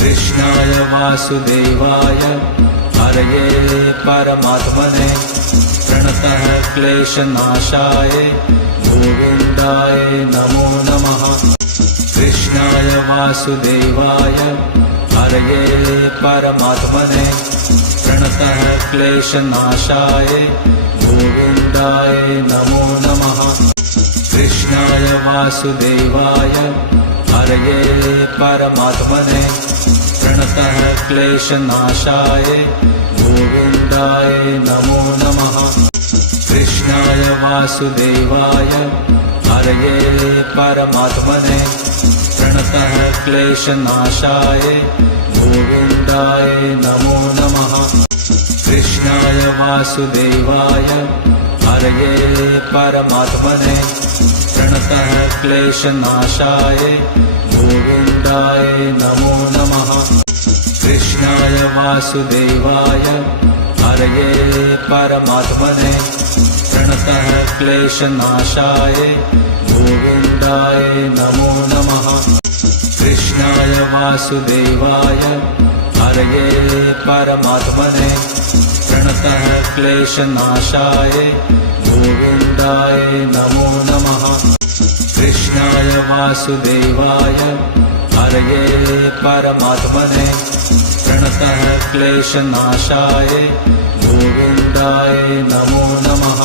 कृष्णाय वासुदेवाय हरये परमात्मने प्रणतः क्लेशनाशाय गोविन्दाय नमो नमः। कृष्णाय वासुदेवाय हरये परमात्मने प्रणतः क्लेशनाशाय गोविन्दाय नमो नमः। कृष्णाय वासुदेवाय हरये परमात्मने प्रणतः क्लेशनाशाय गोविन्दाय नमो नमः। कृष्णाय वासुदेवाय हरये परमात्मने प्रणतः क्लेशनाशाय गोविन्दाय नमो नमः। कृष्णाय वासुदेवाय हरये परमात्मने प्रणतः क्लेशनाशाय गोविन्दाय नमो नमः। कृष्णाय वासुदेवाय हरये परमात्मने प्रणतः क्लेशनाशाय गोविन्दाय नमो नमः। कृष्णाय वासुदेवाय हरये परमात्मने प्रणतः क्लेशनाशाय गोविन्दाय नमो नमः। कृष्णाय वासुदेवाय हरये परमात्मने प्रणतः क्लेशनाशाय गोविन्दाय नमो नमः।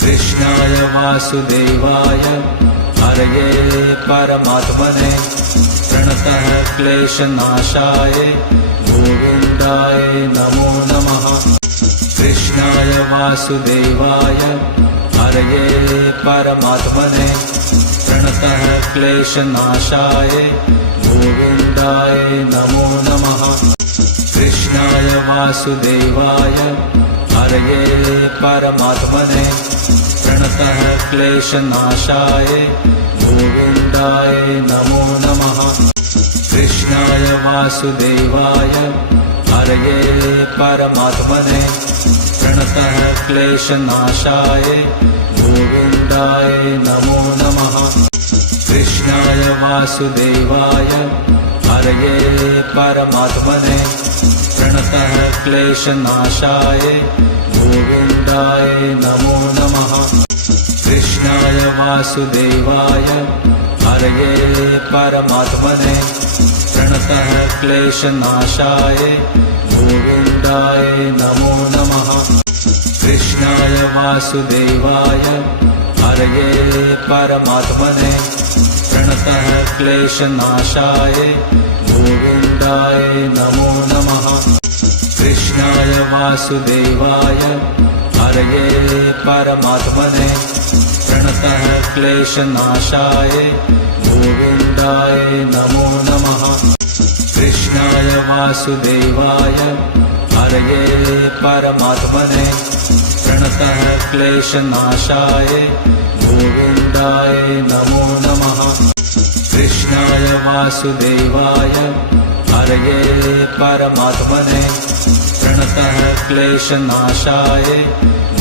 कृष्णाय वासुदेवाय हरये परमात्मने प्रणतः क्लेशनाशाय गोविन्दाय नमो नमः। कृष्णाय वासुदेवाय हरये परमात्मने प्रणतः क्लेशनाशाय गोविन्दाय नमो नमः। कृष्णाय वासुदेवाय हरये परमात्मने प्रणतः क्लेशनाशाय गोविन्दाय नमो नमः। कृष्णाय वासुदेवाय हरये परमात्मने प्रणतः क्लेशनाशाय गोविन्दाय नमो नमः। कृष्णाय वासुदेवाय हरये परमात्मने प्रणतः क्लेशनाशाय गोविन्दाय नमो नमः। कृष्णाय वासुदेवाय हरये परमात्मने प्रणतः क्लेशनाशाय गोविन्दाय नमो नमः। कृष्णाय वासुदेवाय हरये परमात्मने प्रणतः क्लेशनाशाय गोविन्दाय नमो नमः। कृष्णाय वासुदेवाय हरये परमात्मने प्रणतः क्लेशनाशाय गोविन्दाय नमो नमः। कृष्णाय वासुदेवाय हरये परमात्मने प्रणतः क्लेशनाशाय गोविन्दाय नमो नमः। कृष्णाय वासुदेवाय हरये परमात्मने प्रणतः क्लेशनाशाय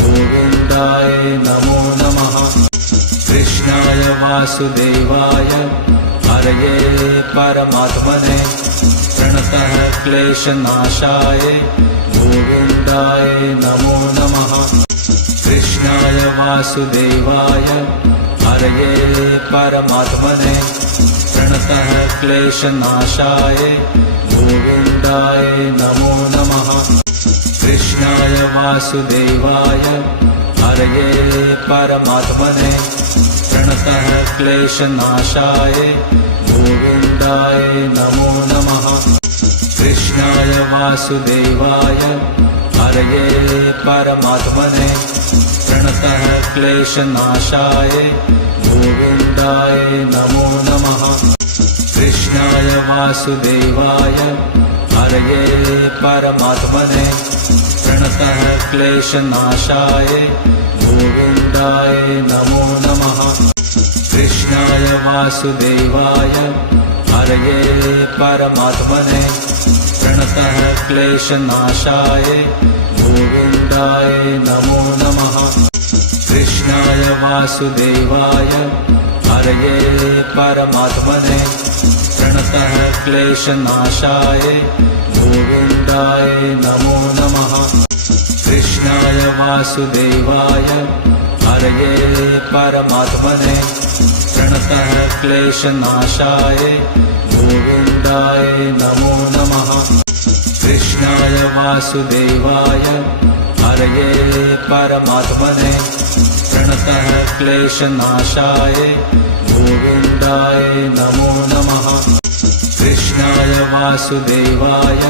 गोविन्दाय नमो नमः। कृष्णाय वासुदेवाय हरये परमात्मने प्रणतः क्लेशनाशाय गोविन्दाय नमो नमः। कृष्णाय वासुदेवाय हरये परमात्मने प्रणतः क्लेशनाशाय गोविन्दाय नमो नमः। कृष्णाय वासुदेवाय हरये परमात्मने प्रणतः क्लेशनाशाय गोविन्दाय नमो नमः। कृष्णाय वासुदेवाय हरये परमात्मने प्रणतः क्लेशनाशाय गोविन्दाय नमो नमः। कृष्णाय वासुदेवाय हरये परमात्मने प्रणतः क्लेशनाशाय गोविन्दाय नमो नमः। कृष्णाय वासुदेवाय हरये परमात्मने प्रणतः क्लेशनाशाय गोविन्दाय नमो नमः। कृष्णाय वासुदेवाय हरये परमात्मने प्रणतः क्लेशनाशाय गोविन्दाय नमो नमः। कृष्णाय वासुदेवाय हरये परमात्मने प्रणतः क्लेशनाशाय गोविन्दाय नमो नमः। कृष्णाय वासुदेवाय हरये परमात्मने प्रणतः क्लेशनाशाय गोविन्दाय नमो नमः। कृष्णाय वासुदेवाय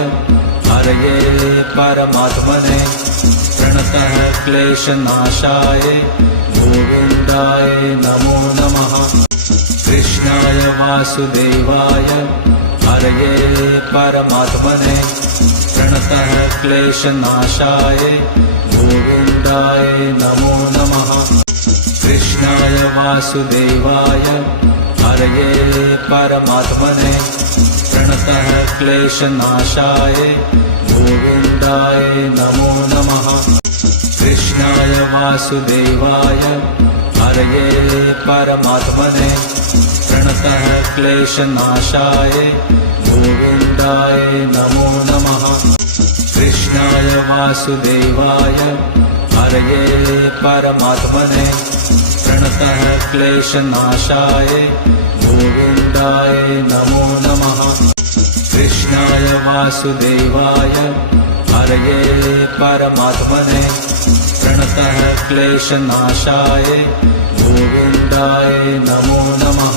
हरये परमात्मने प्रणतः क्लेशनाशाय गोविन्दाय नमो नमः। कृष्णाय वासुदेवाय हरये परमात्मने प्रणतः क्लेशनाशाय गोविन्दाय नमो नमः। कृष्णाय वासुदेवाय हरये परमात्मने प्रणतः क्लेशनाशाय गोविन्दाय नमो नमः। कृष्णाय वासुदेवाय हरये परमात्मने प्रणतः क्लेशनाशाय गोविन्दाय नमो नमः। कृष्णाय वासुदेवाय हरये परमात्मने प्रणतः क्लेशनाशाय गोविन्दाय नमो नमः। कृष्णाय वासुदेवाय हरये परमात्मने प्रणतः क्लेशनाशाय गोविन्दाय नमो नमः।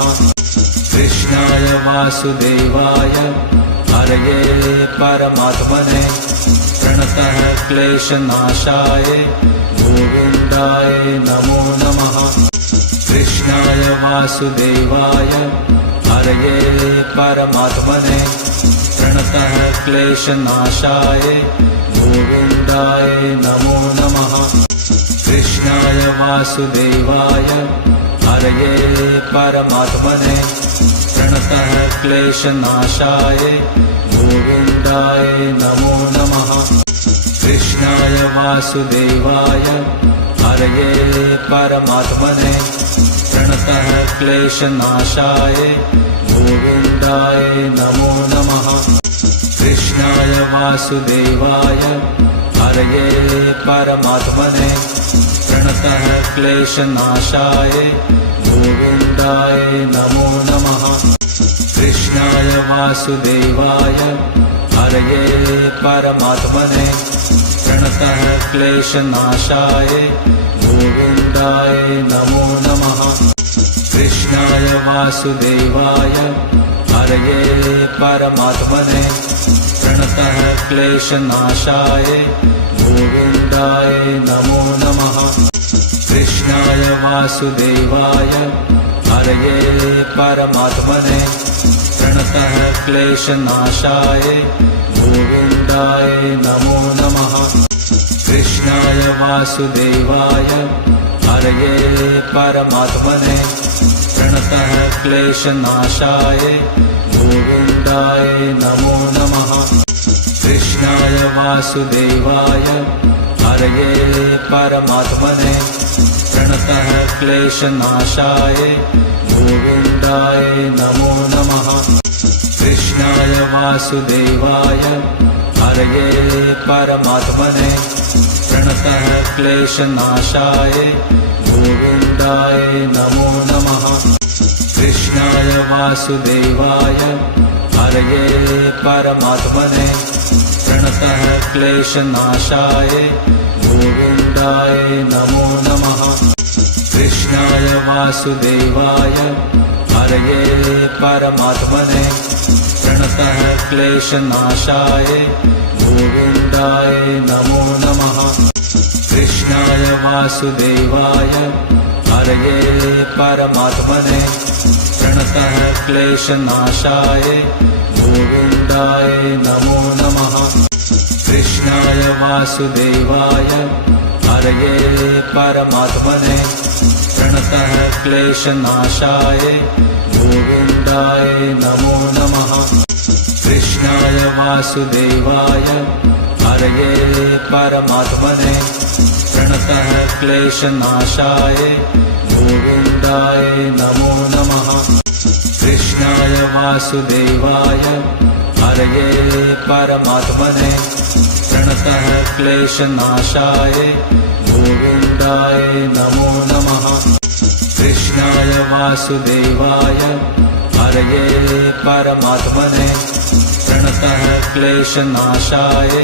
कृष्णाय वासुदेवाय हरये परमात्मने प्रणतः क्लेशनाशाय गोविन्दाय नमो नमः। कृष्णाय वासुदेवाय हरये परमात्मने प्रणतः क्लेशनाशाय गोविन्दाय नमो नमः। कृष्णाय वासुदेवाय हरये परमात्मने प्रणतः क्लेशनाशाय गोविन्दाय नमो नमः। कृष्णाय वासुदेवाय हरये परमात्मने प्रणतः क्लेशनाशाय गोविन्दाय नमो नमः। कृष्णाय वासुदेवाय हरये परमात्मने प्रणतः क्लेशनाशाय गोविन्दाय नमो नमः। कृष्णाय वासुदेवाय हरये परमात्मने प्रणतः क्लेशनाशाय गोविन्दाय नमो नमः। कृष्णाय वासुदेवाय हरये परमात्मने प्रणतः क्लेशनाशाय गोविन्दाय नमो नमः। कृष्णाय वासुदेवाय हरये परमात्मने प्रणतः क्लेशनाशाय गोविन्दाय नमो नमः। कृष्णाय वासुदेवाय हरये परमात्मने प्रणतः क्लेशनाशाय गोविन्दाय नमो नमः। कृष्णाय वासुदेवाय हरये परमात्मने प्रणतः क्लेशनाशाय गोविन्दाय नमो नमः। कृष्णाय वासुदेवाय हरये परमात्मने प्रणतः क्लेशनाशाय गोविन्दाय नमो नमः। कृष्णाय वासुदेवाय हरये परमात्मने प्रणतः क्लेशनाशाय गोविन्दाय नमो नमः। कृष्णाय वासुदेवाय हरये परमात्मने प्रणतः क्लेशनाशाय गोविन्दाय नमो नमः। कृष्णाय वासुदेवाय हरये परमात्मने प्रणतः क्लेशनाशाय गोविन्दाय नमो नमः। कृष्णाय वासुदेवाय हरये परमात्मने प्रणतः क्लेशनाशाय गोविन्दाय नमो नमः। कृष्णाय वासुदेवाय हरये परमात्मने प्रणतः क्लेशनाशाय गोविन्दाय नमो नमः। कृष्णाय वासुदेवाय हरये परमात्मने प्रणतः क्लेशनाशाय गोविन्दाय नमो नमः। कृष्णाय वासुदेवाय हरये परमात्मने प्रणतः क्लेशनाशाय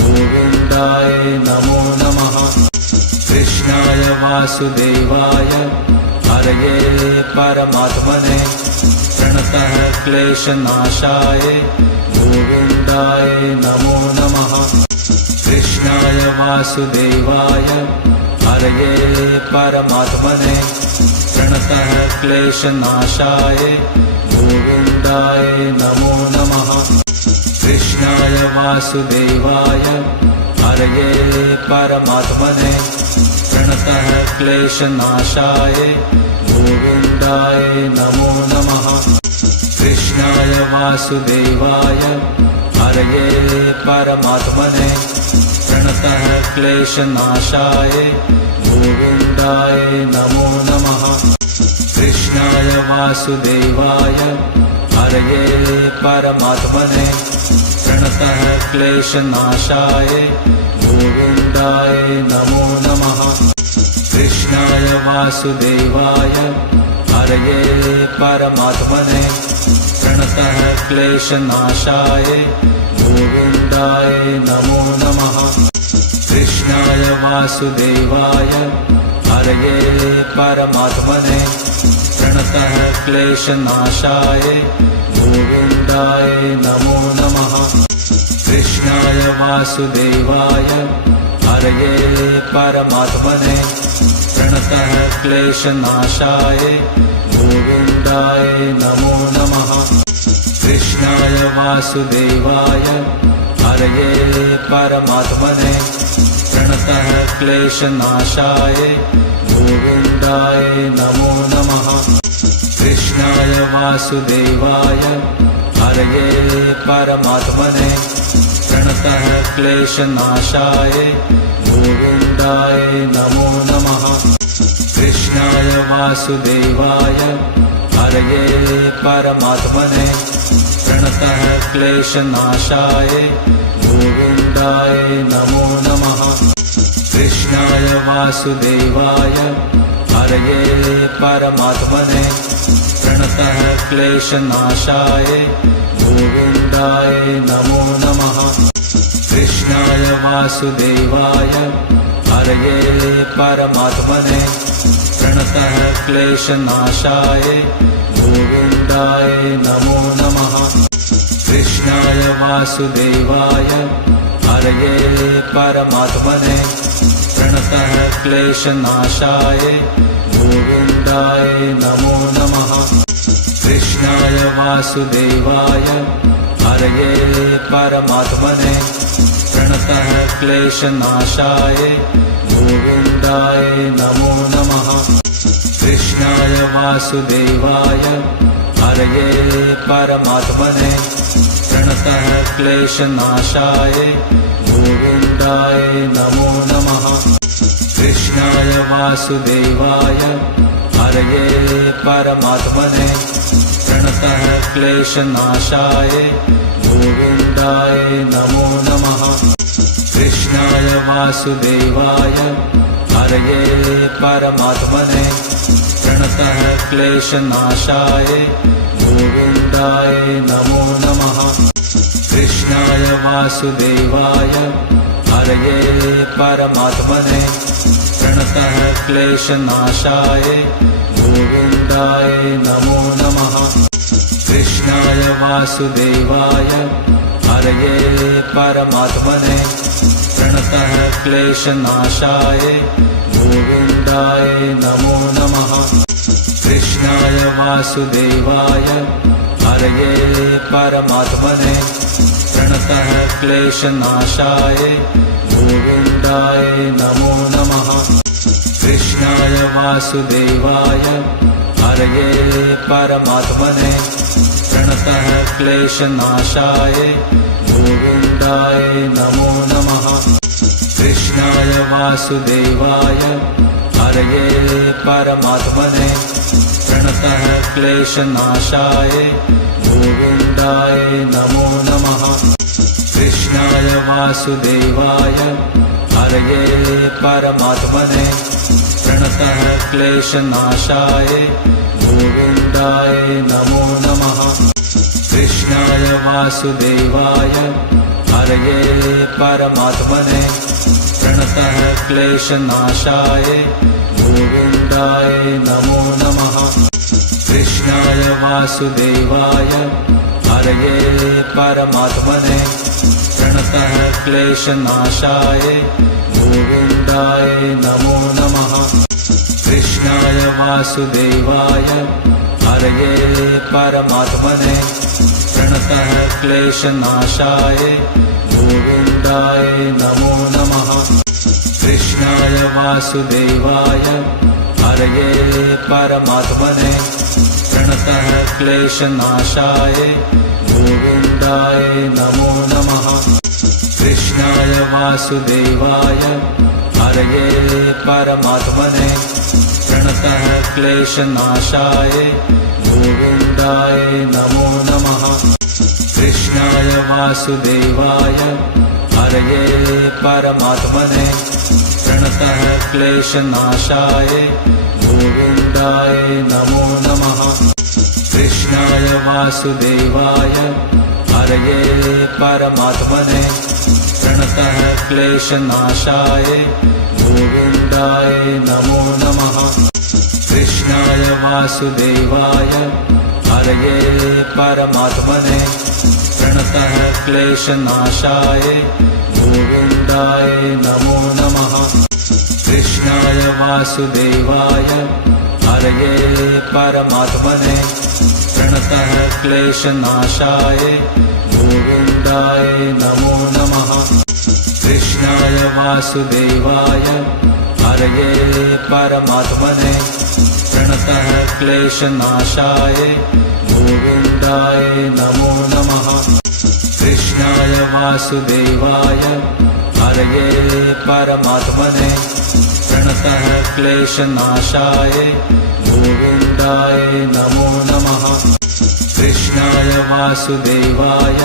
गोविन्दाय नमो नमः। कृष्णाय वासुदेवाय हरये परमात्मने प्रणतः क्लेशनाशाय गोविन्दाय नमो नमः। कृष्णाय वासुदेवाय हरये परमात्मने प्रणतः क्लेशनाशाय गोविन्दाय नमो नमः। कृष्णाय वासुदेवाय हरये परमात्मने प्रणतः क्लेशनाशाय गोविन्दाय नमो नमः। कृष्णाय वासुदेवाय हरये परमात्मने प्रणतः क्लेशनाशाय गोविन्दाय नमो नमः। कृष्णाय वासुदेवाय हरये परमात्मने प्रणतः क्लेशनाशाय गोविन्दाय नमो नमः। कृष्णाय वासुदेवाय हरये परमात्मने प्रणतः क्लेशनाशाय गोविन्दाय नमो नमः। कृष्णाय वासुदेवाय हरये परमात्मने प्रणतः क्लेशनाशाय गोविन्दाय नमो नमः। कृष्णाय वासुदेवाय हरये परमात्मने प्रणतः क्लेशनाशाय गोविन्दाय नमो नमः। कृष्णाय वासुदेवाय हरये परमात्मने प्रणतः क्लेशनाशाय गोविन्दाय नमो नमः। कृष्णाय वासुदेवाय हरये परमात्मने प्रणतः क्लेशनाशाय गोविन्दाय नमो नमः। कृष्णाय वासुदेवाय हरये परमात्मने प्रणतः क्लेशनाशाय गोविन्दाय नमो नमः। कृष्णाय वासुदेवाय हरये परमात्मने प्रणतः क्लेशनाशाय गोविन्दाय नमो नमः। कृष्णाय वासुदेवाय हरये परमात्मने प्रणतः क्लेशनाशाय गोविन्दाय नमो नमः। कृष्णाय वासुदेवाय हरये परमात्मने प्रणतः क्लेशनाशाय गोविन्दाय नमो नमः। कृष्णाय वासुदेवाय हरये परमात्मने प्रणतः क्लेशनाशाय गोविन्दाय नमो नमः। कृष्णाय वासुदेवाय हरये परमात्मने प्रणतः क्लेशनाशाय गोविन्दाय नमो नमः। कृष्णाय वासुदेवाय हरये परमात्मने प्रणतः क्लेशनाशाय गोविन्दाय नमो नमः। कृष्णाय वासुदेवाय हरये परमात्मने प्रणतः क्लेशनाशाय गोविन्दाय नमो नमः। कृष्णाय वासुदेवाय हरये परमात्मने प्रणतः क्लेशनाशाय गोविन्दाय नमो नमः। कृष्णाय वासुदेवाय हरये परमात्मने प्रणतः क्लेशनाशाय गोविन्दाय नमो नमः। कृष्णाय वासुदेवाय हरये परमात्मने प्रणतः क्लेशनाशाय गोविन्दाय नमो नमः। कृष्णाय वासुदेवाय हरये परमात्मने प्रणतः क्लेशनाशाय गोविन्दाय नमो नमः। कृष्णाय वासुदेवाय हरये परमात्मने प्रणतः क्लेशनाशाय गोविन्दाय नमो नमः। कृष्णाय वासुदेवाय हरये परमात्मने प्रणतः क्लेशनाशाय गोविन्दाय नमो नमः। कृष्णाय वासुदेवाय हरये परमात्मने प्रणतः क्लेशनाशाय गोविन्दाय नमो नमः। कृष्णाय वासुदेवाय हरये परमात्मने प्रणतः क्लेशनाशाय गोविन्दाय नमो नमः। कृष्णाय वासुदेवाय हरये परमात्मने प्रणतः क्लेशनाशाय गोविन्दाय नमो नमः। कृष्णाय वासुदेवाय हरये परमात्मने प्रणतः क्लेशनाशाय गोविन्दाय नमो नमः। कृष्णाय वासुदेवाय हरये परमात्मने प्रणतः क्लेशनाशाय गोविन्दाय नमो नमः। कृष्णाय वासुदेवाय हरये परमात्मने प्रणतः क्लेशनाशाय गोविन्दाय नमो नमः। कृष्णाय वासुदेवाय हरये परमात्मने प्रणतः क्लेशनाशाय गोविन्दाय नमो नमः। कृष्णाय वासुदेवाय हरये परमात्मने प्रणतः क्लेशनाशाय गोविन्दाय नमो नमः। कृष्णाय वासुदेवाय हरये परमात्मने प्रणतः क्लेशनाशाय गोविन्दाय नमो नमः। कृष्णाय वासुदेवाय हरये परमात्मने प्रणतः क्लेशनाशाय गोविन्दाय नमो नमः। कृष्णाय वासुदेवाय हरये परमात्मने प्रणतः क्लेशनाशाय गोविन्दाय नमो नमः। कृष्णाय वासुदेवाय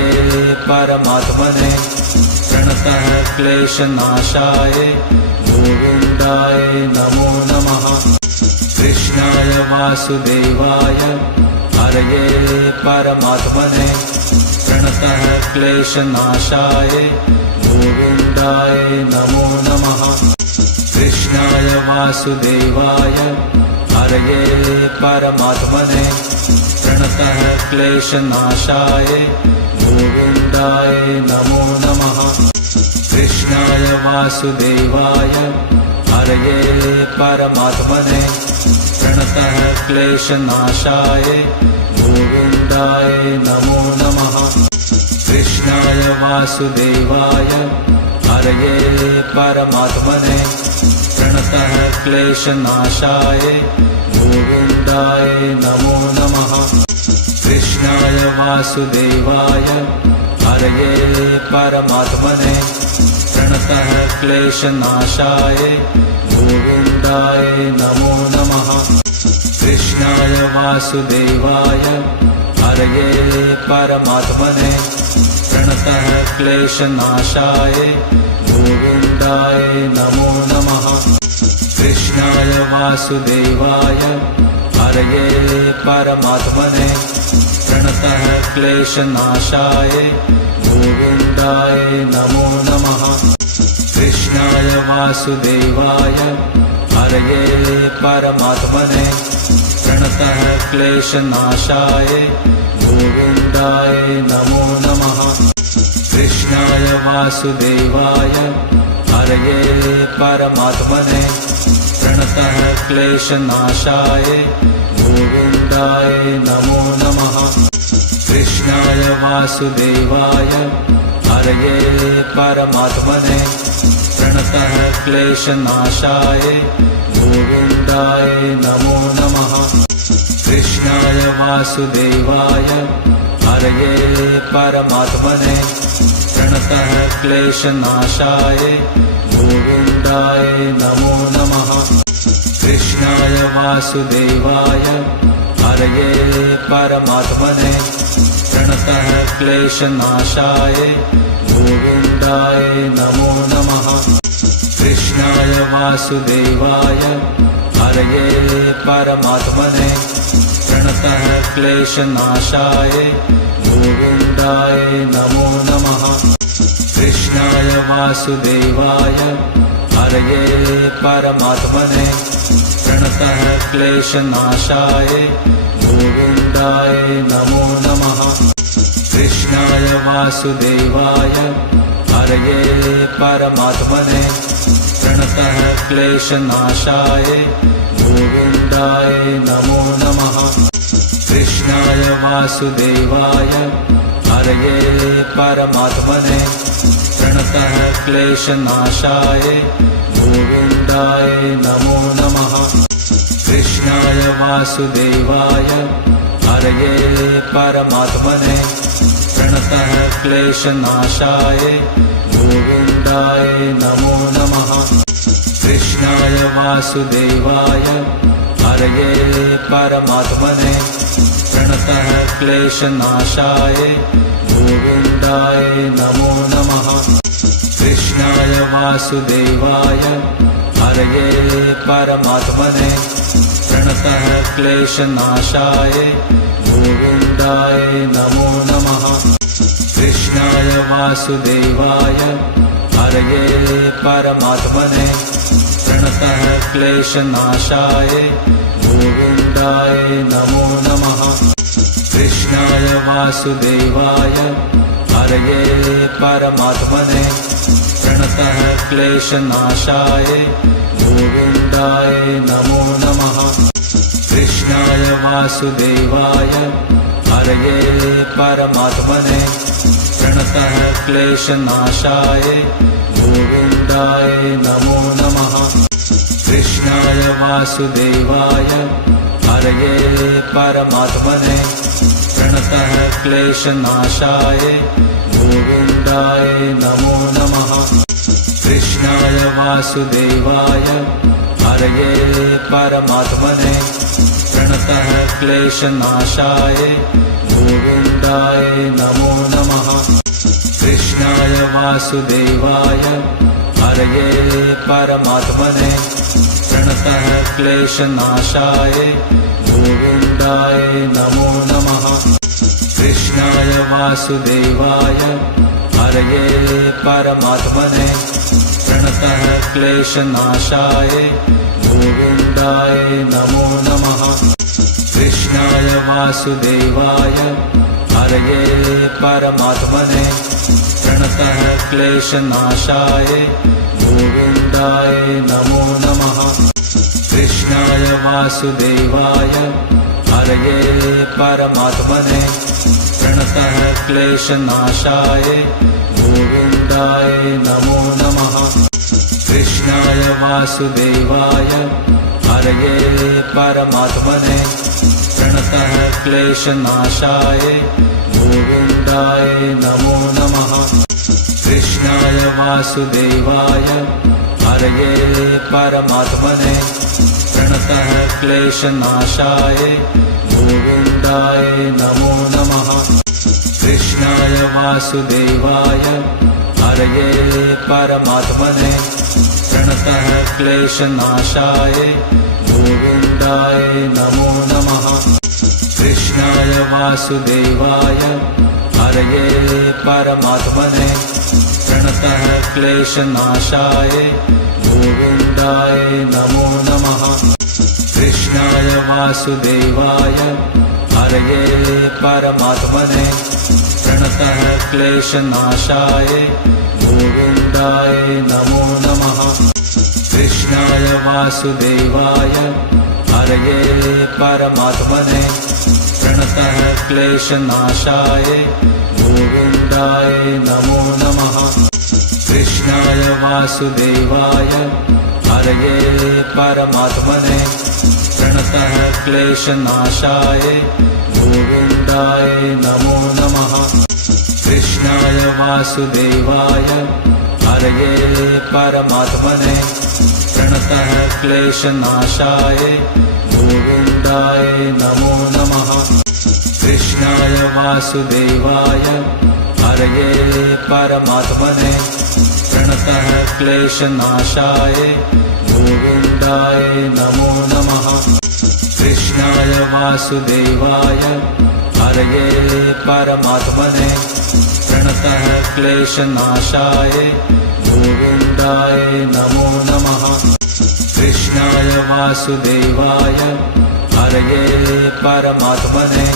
हरये परमात्मने प्रणतः क्लेशनाशाय गोविन्दाय नमो नमः। कृष्णाय वासुदेवाय हरये परमात्मने प्रणतः क्लेशनाशाय गोविन्दाय नमो नमः। कृष्णाय वासुदेवाय हरये परमात्मने प्रणतः क्लेशनाशाय गोविन्दाय नमो नमः। कृष्णाय वासुदेवाय हरये परमात्मने प्रणतः क्लेशनाशाय गोविन्दाय नमो नमः। कृष्णाय वासुदेवाय हरये परमात्मने प्रणतः क्लेशनाशाय गोविन्दाय नमो नमः। कृष्णाय वासुदेवाय हरये परमात्मने प्रणतः क्लेशनाशाय गोविन्दाय नमो नमः। कृष्णाय वासुदेवाय हरये परमात्मने प्रणतः क्लेशनाशाय गोविन्दाय नमो नमः। कृष्णाय वासुदेवाय हरये परमात्मने प्रणतः क्लेशनाशाय गोविन्दाय नमो नमः। कृष्णाय वासुदेवाय हरये परमात्मने प्रणतः क्लेशनाशाय गोविन्दाय नमो नमः। कृष्णाय वासुदेवाय हरये परमात्मने प्रणतः क्लेशनाशाय गोविन्दाय नमो नमः। कृष्णाय वासुदेवाय हरये परमात्मने प्रणतः क्लेशनाशाय गोविन्दाय नमो नमः। कृष्णाय वासुदेवाय हरये परमात्मने प्रणतः क्लेशनाशाय गोविन्दाय नमो नमः। कृष्णाय वासुदेवाय हरये परमात्मने प्रणतः क्लेशनाशाय गोविन्दाय नमो नमः। कृष्णाय वासुदेवाय हरये परमात्मने प्रणतः क्लेशनाशाय गोविन्दाय नमो नमः। कृष्णाय वासुदेवाय हरये परमात्मने प्रणतः क्लेशनाशाय गोविन्दाय नमो नमः। कृष्णाय वासुदेवाय हरये परमात्मने प्रणतः क्लेशनाशाय गोविन्दाय नमो नमः। कृष्णाय वासुदेवाय हरये परमात्मने प्रणतः क्लेशनाशाय गोविन्दाय नमो नमः। कृष्णाय वासुदेवाय हरये परमात्मने प्रणतः क्लेशनाशाय गोविन्दाय नमो नमः। कृष्णाय वासुदेवाय हरये परमात्मने प्रणतः क्लेशनाशाय गोविन्दाय नमो नमः। कृष्णाय वासुदेवाय हरये परमात्मने प्रणतः क्लेशनाशाय गोविन्दाय नमो नमः। कृष्णाय वासुदेवाय हरये परमात्मने प्रणतः क्लेशनाशाय गोविन्दाय नमो नमः। कृष्णाय वासुदेवाय हरये परमात्मने प्रणतः क्लेशनाशाय गोविन्दाय नमो नमः। कृष्णाय वासुदेवाय हरये परमात्मने प्रणतः क्लेशनाशाय गोविन्दाय नमो नमः। कृष्णाय वासुदेवाय हरये परमात्मने प्रणतः क्लेशनाशाय गोविन्दाय नमो नमः। कृष्णाय वासुदेवाय हरये परमात्मने प्रणतः क्लेशनाशाय गोविन्दाय नमो नमः। कृष्णाय वासुदेवाय हरये परमात्मने प्रणतः क्लेशनाशाय गोविन्दाय नमो नमः। कृष्णाय वासुदेवाय हरये परमात्मने प्रणतः क्लेशनाशाय गोविन्दाय नमो नमः। कृष्णाय वासुदेवाय हरये परमात्मने प्रणतः क्लेशनाशाय गोविन्दाय नमो नमः। कृष्णाय वासुदेवाय हरये परमात्मने प्रणतः क्लेशनाशाय गोविन्दाय नमो नमः। कृष्णाय वासुदेवाय हरये परमात्मने प्रणतः क्लेशनाशाय गोविन्दाय नमो नमः। कृष्णाय वासुदेवाय हरये परमात्मने प्रणतः क्लेशनाशाय गोविन्दाय नमो नमः। कृष्णाय वासुदेवाय हरये परमात्मने प्रणतः क्लेशनाशाय गोविन्दाय नमो नमः। कृष्णाय वासुदेवाय हरये परमात्मने प्रणतः क्लेशनाशाय गोविन्दाय नमो नमः। कृष्णाय वासुदेवाय हरये परमात्मने प्रणतः क्लेशनाशाय गोविन्दाय नमो नमः। कृष्णाय वासुदेवाय हरये परमात्मने प्रणतः क्लेशनाशाय गोविन्दाय नमो नमः। कृष्णाय वासुदेवाय हरये परमात्मने प्रणतः क्लेशनाशाय गोविन्दाय नमो नमः। कृष्णाय वासुदेवाय हरये परमात्मने प्रणतः प्रणतः क्लेशनाशाय गोविन्दाय नमो नमः। कृष्णाय वासुदेवाय हरये परमात्मने प्रणतः क्लेशनाशाय गोविन्दाय नमो नमः। कृष्णाय वासुदेवाय हरये परमात्मने प्रणतः क्लेशनाशाय गोविन्दाय नमो नमः। कृष्णाय वासुदेवाय हरये परमात्मने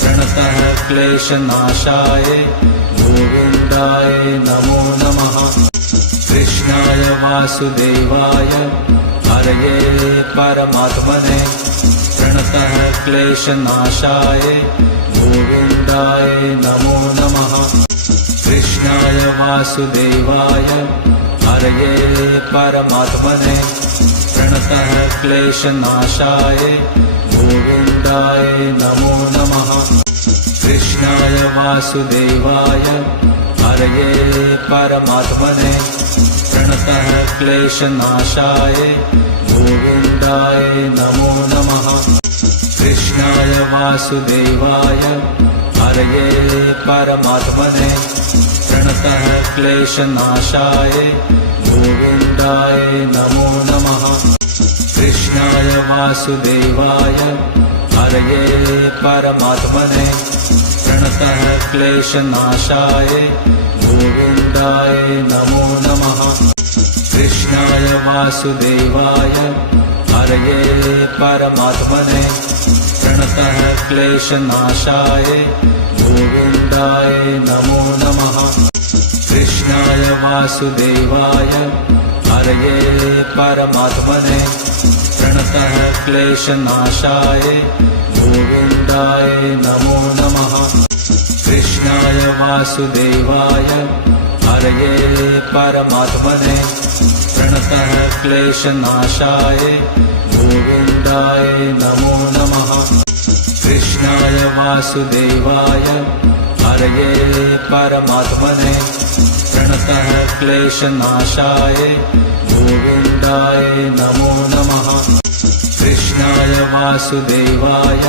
प्रणतः क्लेशनाशाय गोविन्दाय नमो नमः। कृष्णाय वासुदेवाय हरये परमात्मने प्रणतः क्लेशनाशाय गोविन्दाय नमो नमः। कृष्णाय वासुदेवाय हरये परमात्मने प्रणतः क्लेशनाशाय गोविन्दाय नमो नमः। कृष्णाय वासुदेवाय हरये परमात्मने प्रणतः क्लेशनाशाय गोविन्दाय नमो नमः। कृष्णाय वासुदेवाय हरये परमात्मने प्रणतः क्लेशनाशाय गोविन्दाय नमो नमः। कृष्णाय वासुदेवाय हरये परमात्मने प्रणतः क्लेशनाशाय गोविन्दाय नमो नमः। कृष्णाय वासुदेवाय हरये परमात्मने प्रणतः क्लेशनाशाय गोविन्दाय नमो नमः। कृष्णाय वासुदेवाय हरये परमात्मने प्रणतः क्लेशनाशाय गोविन्दाय नमो नमः। कृष्णाय वासुदेवाय हरये परमात्मने प्रणतः क्लेशनाशाय गोविन्दाय नमो नमः। कृष्णाय वासुदेवाय हरये परमात्मने प्रणतः क्लेशनाशाय गोविन्दाय नमो नमः। कृष्णाय वासुदेवाय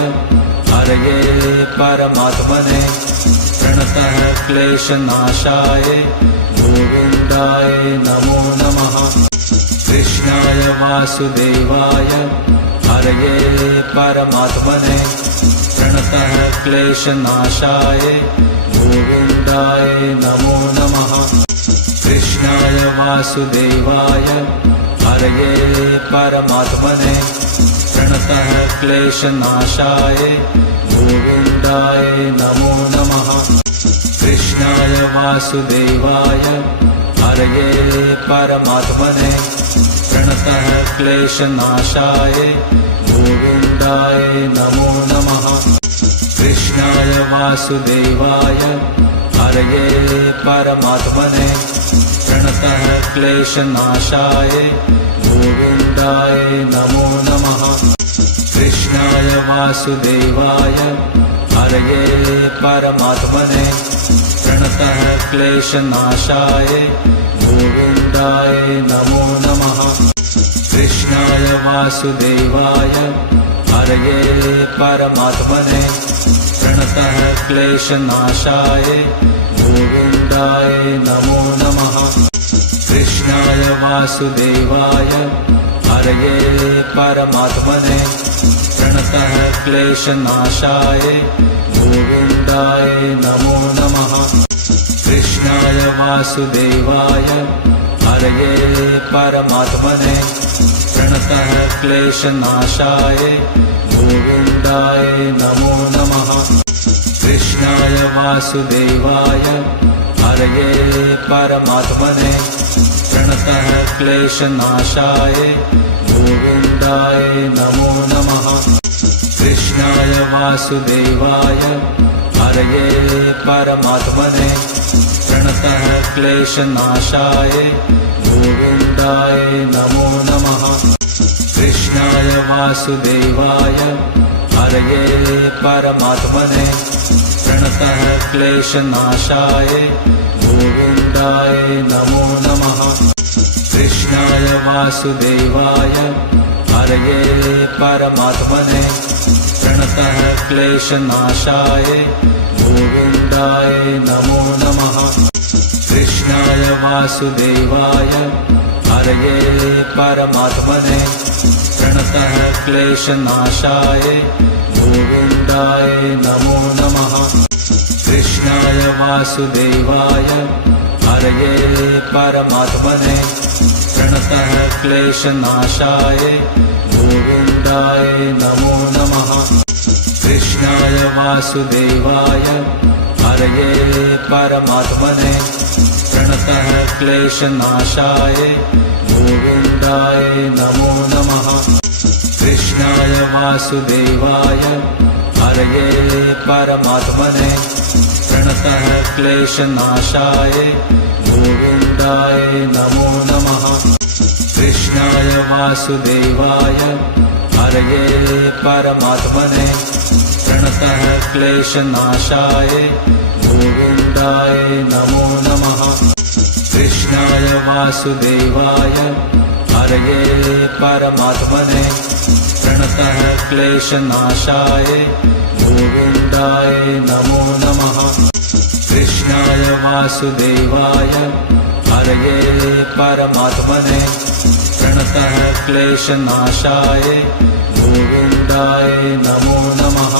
हरये परमात्मने प्रणतः क्लेशनाशाय गोविन्दाय नमो नमः। कृष्णाय वासुदेवाय हरये परमात्मने प्रणतः क्लेशनाशाय गोविन्दाय नमो नमः। कृष्णाय वासुदेवाय हरये परमात्मने प्रणतः क्लेशनाशाय गोविन्दाय नमो नमः। कृष्णाय वासुदेवाय हरये परमात्मने प्रणतः क्लेशनाशाय गोविन्दाय नमो नमः। कृष्णाय वासुदेवाय हरये परमात्मने प्रणतः क्लेशनाशाय गोविन्दाय नमो नमः। कृष्णाय वासुदेवाय हरये परमात्मने प्रणतः क्लेशनाशाय गोविन्दाय नमो नमः। कृष्णाय वासुदेवाय हरये परमात्मने प्रणतः क्लेशनाशाय गोविन्दाय नमो नमः। कृष्णाय वासुदेवाय हरये परमात्मने प्रणतः क्लेशनाशाय गोविन्दाय नमो नमः। कृष्णाय वासुदेवाय हरये परमात्मने प्रणतः क्लेशनाशाय गोविन्दाय नमो नमः। कृष्णाय वासुदेवाय हरये परमात्मने प्रणतः क्लेशनाशाय गोविन्दाय नमो नमः। कृष्णाय वासुदेवाय हरये परमात्मने प्रणतः क्लेशनाशाय गोविन्दाय नमो नमः। कृष्णाय वासुदेवाय हरये परमात्मने प्रणतः क्लेशनाशाय गोविन्दाय नमो नमः। कृष्णाय कृष्णाय वासुदेवाय हरये परमात्मने प्रणतः क्लेशनाशाय गोविन्दाय नमो नमः। कृष्णाय वासुदेवाय हरये परमात्मने प्रणतः क्लेशनाशाय गोविन्दाय नमो नमः। कृष्णाय वासुदेवाय हरये परमात्मने प्रणतः क्लेशनाशाय गोविन्दाय नमो नमः। कृष्णाय वासुदेवाय हरये परमात्मने प्रणतः क्लेशनाशाय गोविन्दाय नमो नमः। कृष्णाय वासुदेवाय हरये परमात्मने प्रणतः क्लेशनाशाय गोविन्दाय नमो नमः। कृष्णाय वासुदेवाय हरये परमात्मने प्रणतः क्लेशनाशाय गोविन्दाय नमो नमः। कृष्णाय वासुदेवाय हरये परमात्मने प्रणतः क्लेशनाशाय गोविन्दाय नमो नमः। कृष्णाय वासुदेवाय हरये परमात्मने प्रणतः क्लेशनाशाय गोविन्दाय नमो नमः।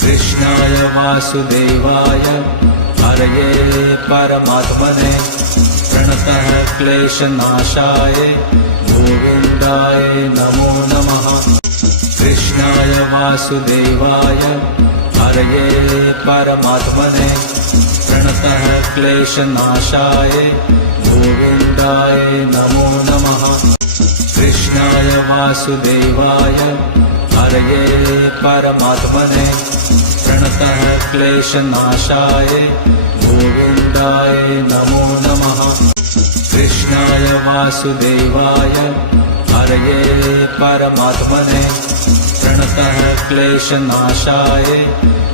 कृष्णाय वासुदेवाय हरये परमात्मने प्रणतः क्लेशनाशाय गोविन्दाय नमो नमः। कृष्णाय वासुदेवाय हरये परमात्मने प्रणतः क्लेशनाशाय गोविन्दाय नमो नमः। कृष्णाय वासुदेवाय हरये परमात्मने प्रणतः क्लेशनाशाय गोविन्दाय नमो नमः। कृष्णाय वासुदेवाय हरये परमात्मने प्रणतः क्लेशनाशाय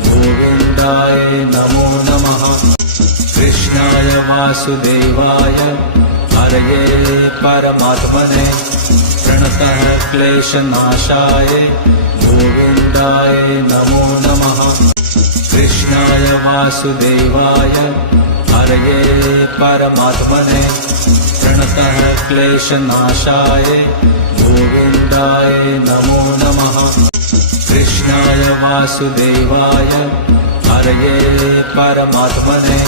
गोविन्दाय नमो नमः। कृष्णाय वासुदेवाय हरये परमात्मने प्रणतः क्लेशनाशाय गोविन्दाय नमो नमः। कृष्णाय वासुदेवाय हरये परमात्मने प्रणतः क्लेशनाशाय गोविन्दाय नमो नमः। कृष्णाय वासुदेवाय हरये परमात्मने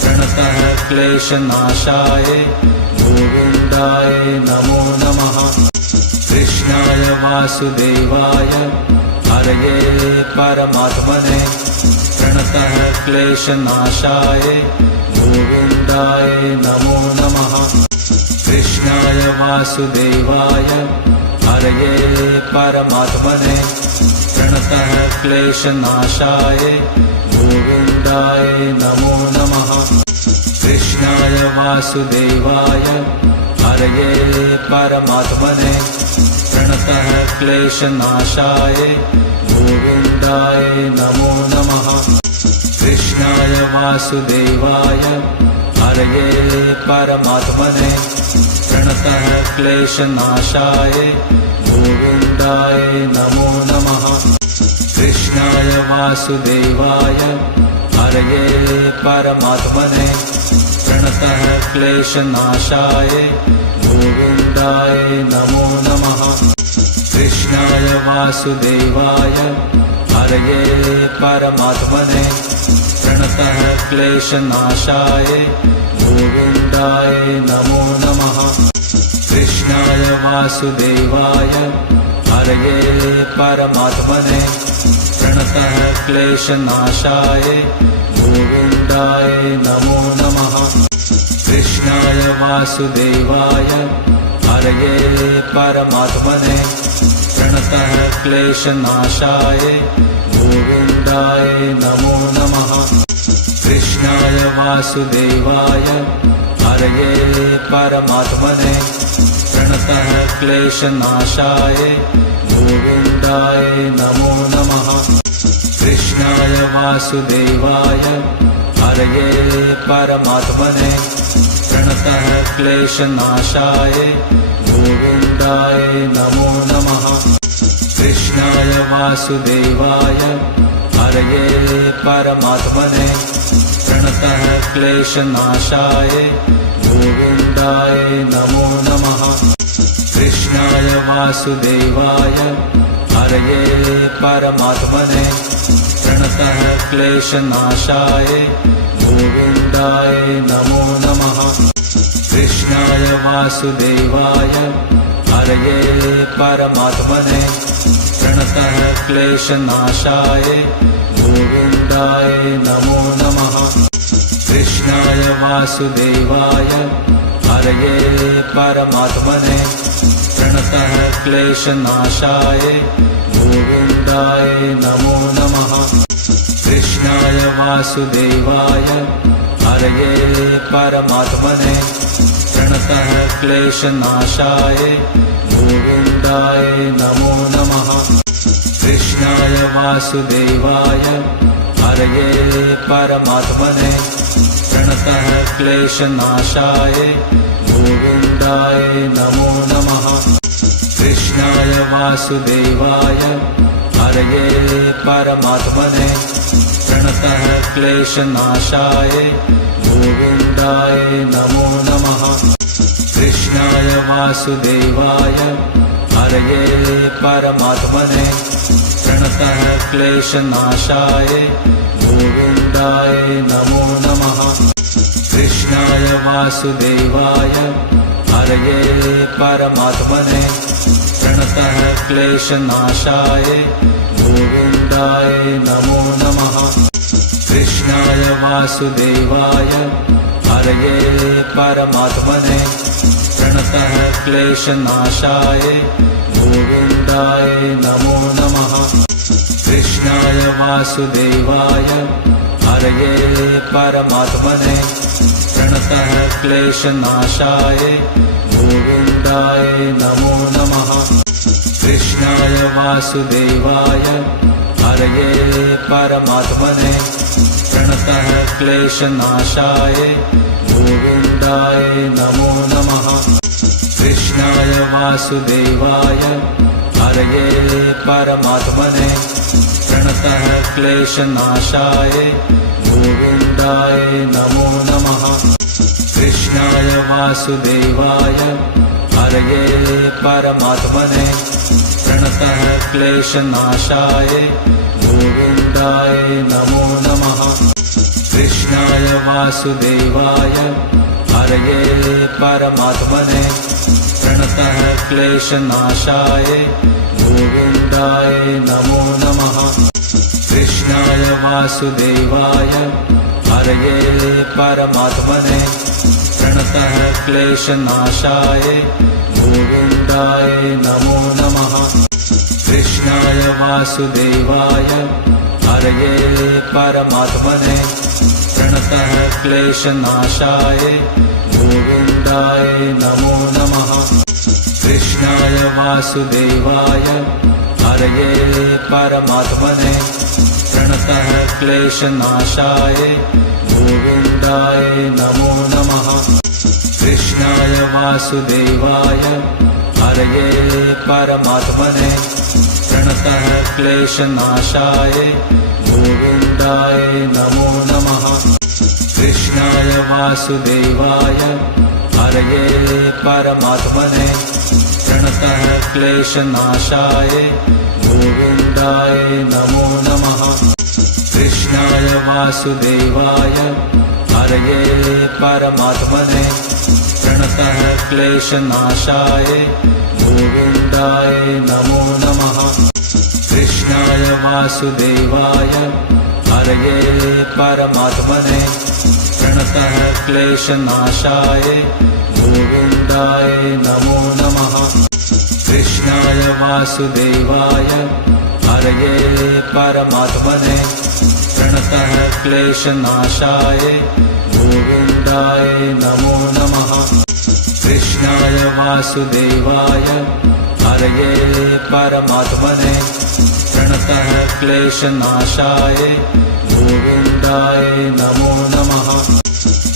प्रणतः क्लेशनाशाय गोविन्दाय नमो नमः। कृष्णाय वासुदेवाय हरये परमात्मने प्रणतः क्लेशनाशाय गोविन्दाय नमो नमः। कृष्णाय वासुदेवाय हरये परमात्मने प्रणतः क्लेशनाशाय गोविन्दाय नमो नमः। कृष्णाय वासुदेवाय हरये परमात्मने प्रणतः क्लेशनाशाय गोविन्दाय नमो नमः। कृष्णाय वासुदेवाय हरये परमात्मने प्रणतः क्लेशनाशाय गोविन्दाय नमो नमः। कृष्णाय वासुदेवाय हरये परमात्मने प्रणतः क्लेशनाशाय गोविन्दाय नमो नमः। कृष्णाय वासुदेवाय हरये परमात्मने प्रणतः क्लेशनाशाय गोविन्दाय नमो नमः। कृष्णाय वासुदेवाय हरये परमात्मने प्रणतः क्लेशनाशाय गोविन्दाय नमो नमः। कृष्णाय वासुदेवाय हरये परमात्मने प्रणतः क्लेशनाशाय गोविन्दाय नमो नमः। कृष्णाय वासुदेवाय हरये परमात्मने प्रणतः क्लेशनाशाय गोविन्दाय नमो नमः। कृष्णाय वासुदेवाय हरये परमात्मने प्रणतः क्लेशनाशाय गोविन्दाय नमो नमः। कृष्णाय वासुदेवाय हरये परमात्मने प्रणतः क्लेशनाशाय गोविन्दाय नमो नमः। कृष्णाय वासुदेवाय हरये परमात्मने प्रणतः क्लेशनाशाय गोविन्दाय नमो नमः। कृष्णाय वासुदेवाय हरये परमात्मने प्रणतः क्लेशनाशाय गोविन्दाय नमो नमः। कृष्णाय वासुदेवाय हरये परमात्मने प्रणतः क्लेशनाशाय गोविन्दाय नमो नमः। कृष्णाय वासुदेवाय हरये परमात्मने प्रणतः क्लेशनाशाय गोविन्दाय नमो नमः। कृष्णाय वासुदेवाय हरये परमात्मने प्रणतः क्लेशनाशाय गोविन्दाय नमो नमः। कृष्णाय वासुदेवाय हरये परमात्मने प्रणतः क्लेशनाशाय गोविन्दाय नमो नमः। कृष्णाय वासुदेवाय हरये परमात्मने प्रणतः क्लेशनाशाय गोविन्दाय नमो नमः। कृष्णाय वासुदेवाय हरये परमात्मने प्रणतः क्लेशनाशाय गोविन्दाय नमो नमः। कृष्णाय वासुदेवाय हरये परमात्मने प्रणतः क्लेशनाशाय गोविन्दाय नमो नमः। कृष्णाय वासुदेवाय हरये परमात्मने प्रणतः क्लेशनाशाय गोविन्दाय नमो नमः। कृष्णाय वासुदेवाय हरये परमात्मने प्रणतः क्लेशनाशाय गोविन्दाय नमो नमः। कृष्णाय वासुदेवाय हरये परमात्मने प्रणतः क्लेशनाशाय गोविन्दाय नमो नमः। कृष्णाय वासुदेवाय हरये परमात्मने प्रणतः क्लेशनाशाय गोविन्दाय नमो नमः। कृष्णाय वासुदेवाय हरये परमात्मने प्रणतः क्लेशनाशाय गोविन्दाय नमो नमः। कृष्णाय वासुदेवाय हरये परमात्मने प्रणतः क्लेशनाशाय गोविन्दाय नमो नमः। कृष्णाय वासुदेवाय हरये परमात्मने प्रणतः क्लेशनाशाय गोविन्दाय नमो नमः। कृष्णाय वासुदेवाय हरये परमात्मने प्रणतः क्लेशनाशाय गोविन्दाय नमो नमः। कृष्णाय वासुदेवाय हरये परमात्मने प्रणतः क्लेशनाशाय गोविन्दाय नमो नमः। कृष्णाय वासुदेवाय हरये परमात्मने प्रणतः क्लेशनाशाय गोविन्दाय नमो नमः। कृष्णाय वासुदेवाय हरये परमात्मने प्रणतः क्लेशनाशाय गोविन्दाय नमो नमः। कृष्णाय वासुदेवाय हरये परमात्मने प्रणतः क्लेशनाशाय गोविन्दाय नमो नमः। कृष्णाय वासुदेवाय हरये परमात्मने प्रणतः क्लेशनाशाय गोविन्दाय नमो नमः। कृष्णाय वासुदेवाय हरये परमात्मने प्रणतः क्लेशनाशाय गोविन्दाय नमो नमः।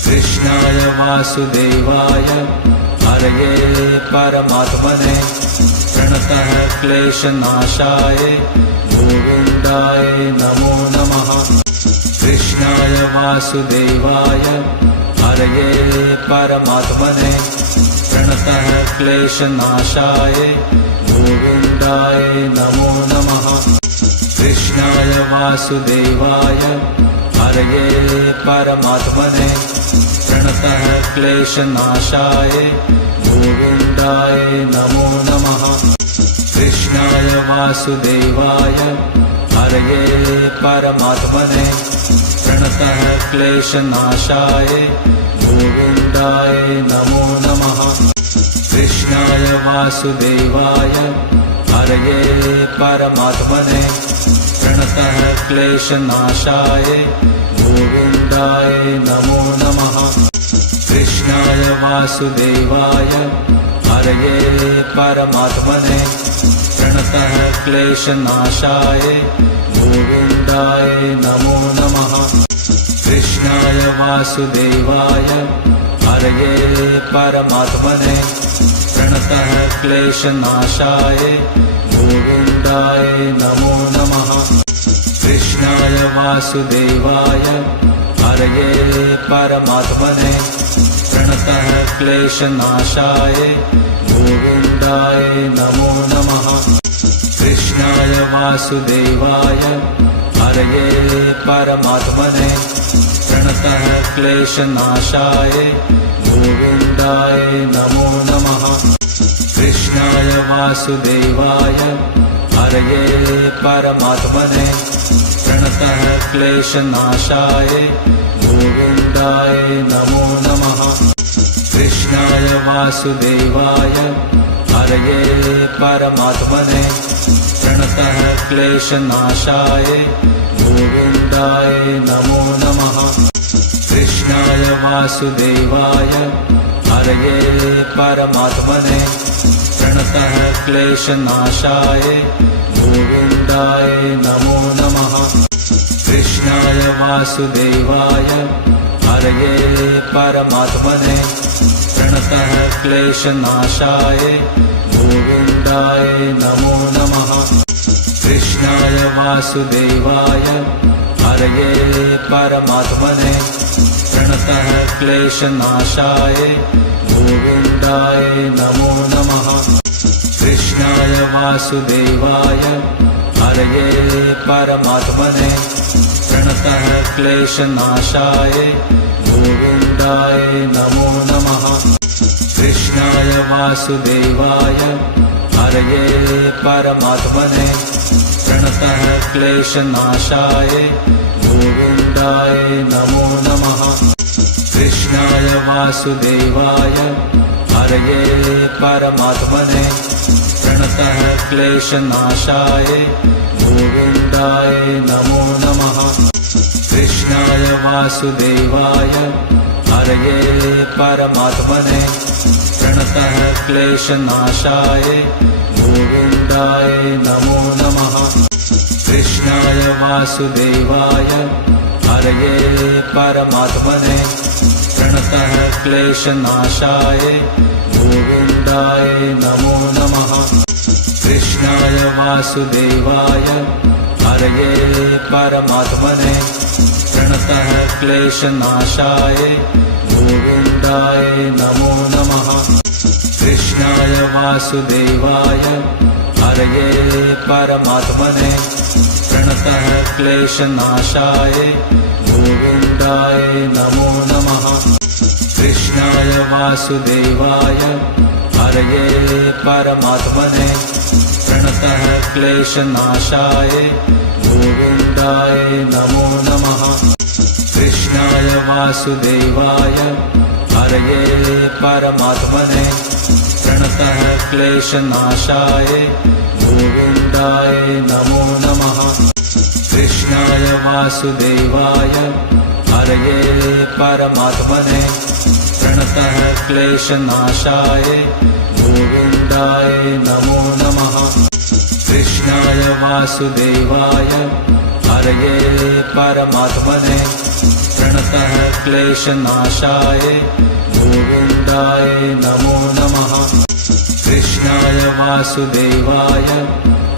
कृष्णाय वासुदेवाय हरये परमात्मने प्रणतः क्लेशनाशाय गोविन्दाय नमो नमः। कृष्णाय वासुदेवाय हरये परमात्मने प्रणतः क्लेशनाशाय गोविन्दाय नमो नमः। कृष्णाय वासुदेवाय हरये परमात्मने प्रणतः क्लेशनाशाय गोविन्दाय नमो नमः। कृष्णाय वासुदेवाय हरये परमात्मने प्रणतः क्लेशनाशाय गोविन्दाय नमो नमः। कृष्णाय वासुदेवाय हरये परमात्मने प्रणतः क्लेशनाशाय गोविन्दाय नमो नमः। कृष्णाय वासुदेवाय हरये परमात्मने प्रणतः क्लेशनाशाय गोविन्दाय नमो नमः। कृष्णाय वासुदेवाय हरये परमात्मने प्रणतः क्लेशनाशाय गोविन्दाय नमो नमः। कृष्णाय वासुदेवाय हरये परमात्मने प्रणतः क्लेशनाशाय गोविन्दाय नमो नमः। कृष्णाय वासुदेवाय हरये परमात्मने प्रणतः क्लेशनाशाय गोविन्दाय नमो नमः। कृष्णाय वासुदेवाय हरये परमात्मने प्रणतः क्लेशनाशाय गोविन्दाय नमो नमः। कृष्णाय वासुदेवाय हरये परमात्मने प्रणतः क्लेशनाशाय गोविन्दाय नमो नमः। कृष्णाय वासुदेवाय हरये परमात्मने प्रणतः क्लेशनाशाय गोविन्दाय नमो नमः। कृष्णाय वासुदेवाय हरये परमात्मने प्रणतः क्लेशनाशाय गोविन्दाय नमो नमः। कृष्णाय वासुदेवाय हरये परमात्मने प्रणतः क्लेशनाशाय गोविन्दाय नमो नमः। कृष्णाय वासुदेवाय हरये परमात्मने प्रणतः क्लेशनाशाय गोविन्दाय नमो नमः। कृष्णाय वासुदेवाय हरये परमात्मने प्रणतः क्लेशनाशाय गोविन्दाय नमो नमः। कृष्णाय वासुदेवाय हरये परमात्मने प्रणतः क्लेशनाशाय गोविन्दाय नमो नमः। कृष्णाय वासुदेवाय हरये परमात्मने प्रणतः क्लेशनाशाय गोविन्दाय नमो नमः। कृष्णाय वासुदेवाय हरये परमात्मने प्रणतः क्लेशनाशाय गोविन्दाय नमो नमः। कृष्णाय वासुदेवाय हरये परमात्मने प्रणतः क्लेशनाशाय गोविन्दाय नमो नमः। कृष्णाय वासुदेवाय हरये परमात्मने प्रणतः क्लेशनाशाय गोविन्दाय नमो नमः। कृष्णाय वासुदेवाय हरये परमात्मने प्रणतः क्लेशनाशाय गोविन्दाय नमो नमः। कृष्णाय वासुदेवाय हरये परमात्मने प्रणतः क्लेशनाशाय गोविन्दाय नमो नमः। कृष्णाय वासुदेवाय हरये परमात्मने प्रणतः क्लेशनाशाय गोविन्दाय नमो नमः। कृष्णाय वासुदेवाय हरये परमात्मने प्रणतः क्लेशनाशाय गोविन्दाय नमो नमः। कृष्णाय वासुदेवाय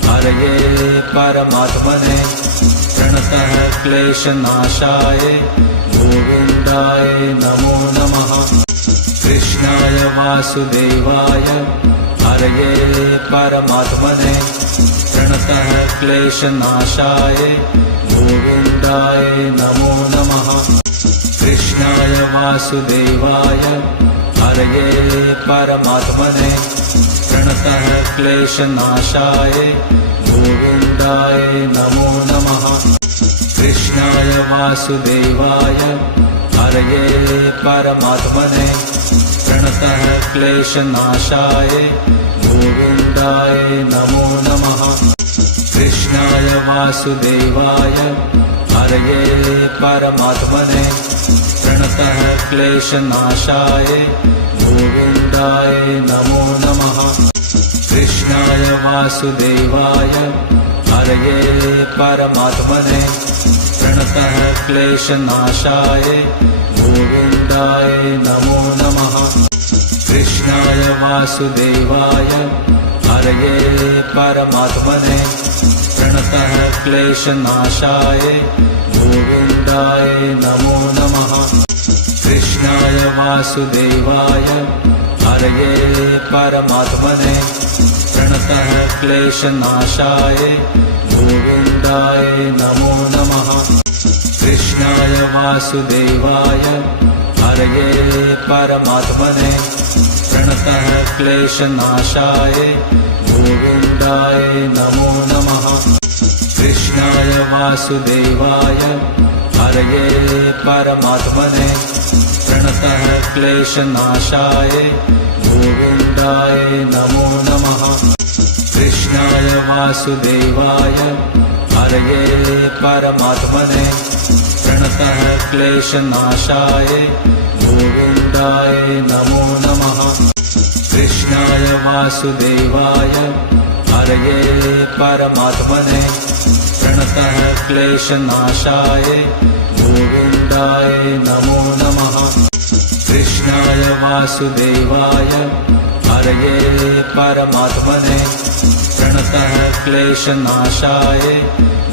हरये परमात्मने प्रणतः क्लेशनाशाय गोविन्दाय नमो नमः। कृष्णाय वासुदेवाय हरये परमात्मने प्रणतः क्लेशनाशाय गोविन्दाय नमो नमः। कृष्णाय वासुदेवाय हरये परमात्मने प्रणतः क्लेशनाशाय गोविन्दाय नमो नमः। कृष्णाय वासुदेवाय हरये परमात्मने प्रणतः क्लेशनाशाय गोविन्दाय नमो नमः। कृष्णाय वासुदेवाय हरये परमात्मने प्रणतः क्लेशनाशाय गोविन्दाय नमो नमः। कृष्णाय वासुदेवाय हरये परमात्मने प्रणतः क्लेशनाशाय गोविन्दाय नमो नमः। कृष्णाय वासुदेवाय हरये परमात्मने प्रणतः क्लेशनाशाय गोविन्दाय नमो नमः। कृष्णाय वासुदेवाय हरये परमात्मने प्रणतः क्लेशनाशाय गोविन्दाय नमो नमः। कृष्णाय वासुदेवाय हरये परमात्मने प्रणतः क्लेशनाशाय गोविन्दाय नमो नमः। कृष्णाय वासुदेवाय हरये परमात्मने प्रणतः क्लेशनाशाय गोविन्दाय नमो नमः। कृष्णाय वासुदेवाय हरये परमात्मने प्रणतः क्लेशनाशाय गोविन्दाय नमो नमः। कृष्णाय वासुदेवाय हरये परमात्मने प्रणतः क्लेशनाशाय गोविन्दाय नमो नमः। कृष्णाय वासुदेवाय हरये परमात्मने प्रणतः क्लेशनाशाय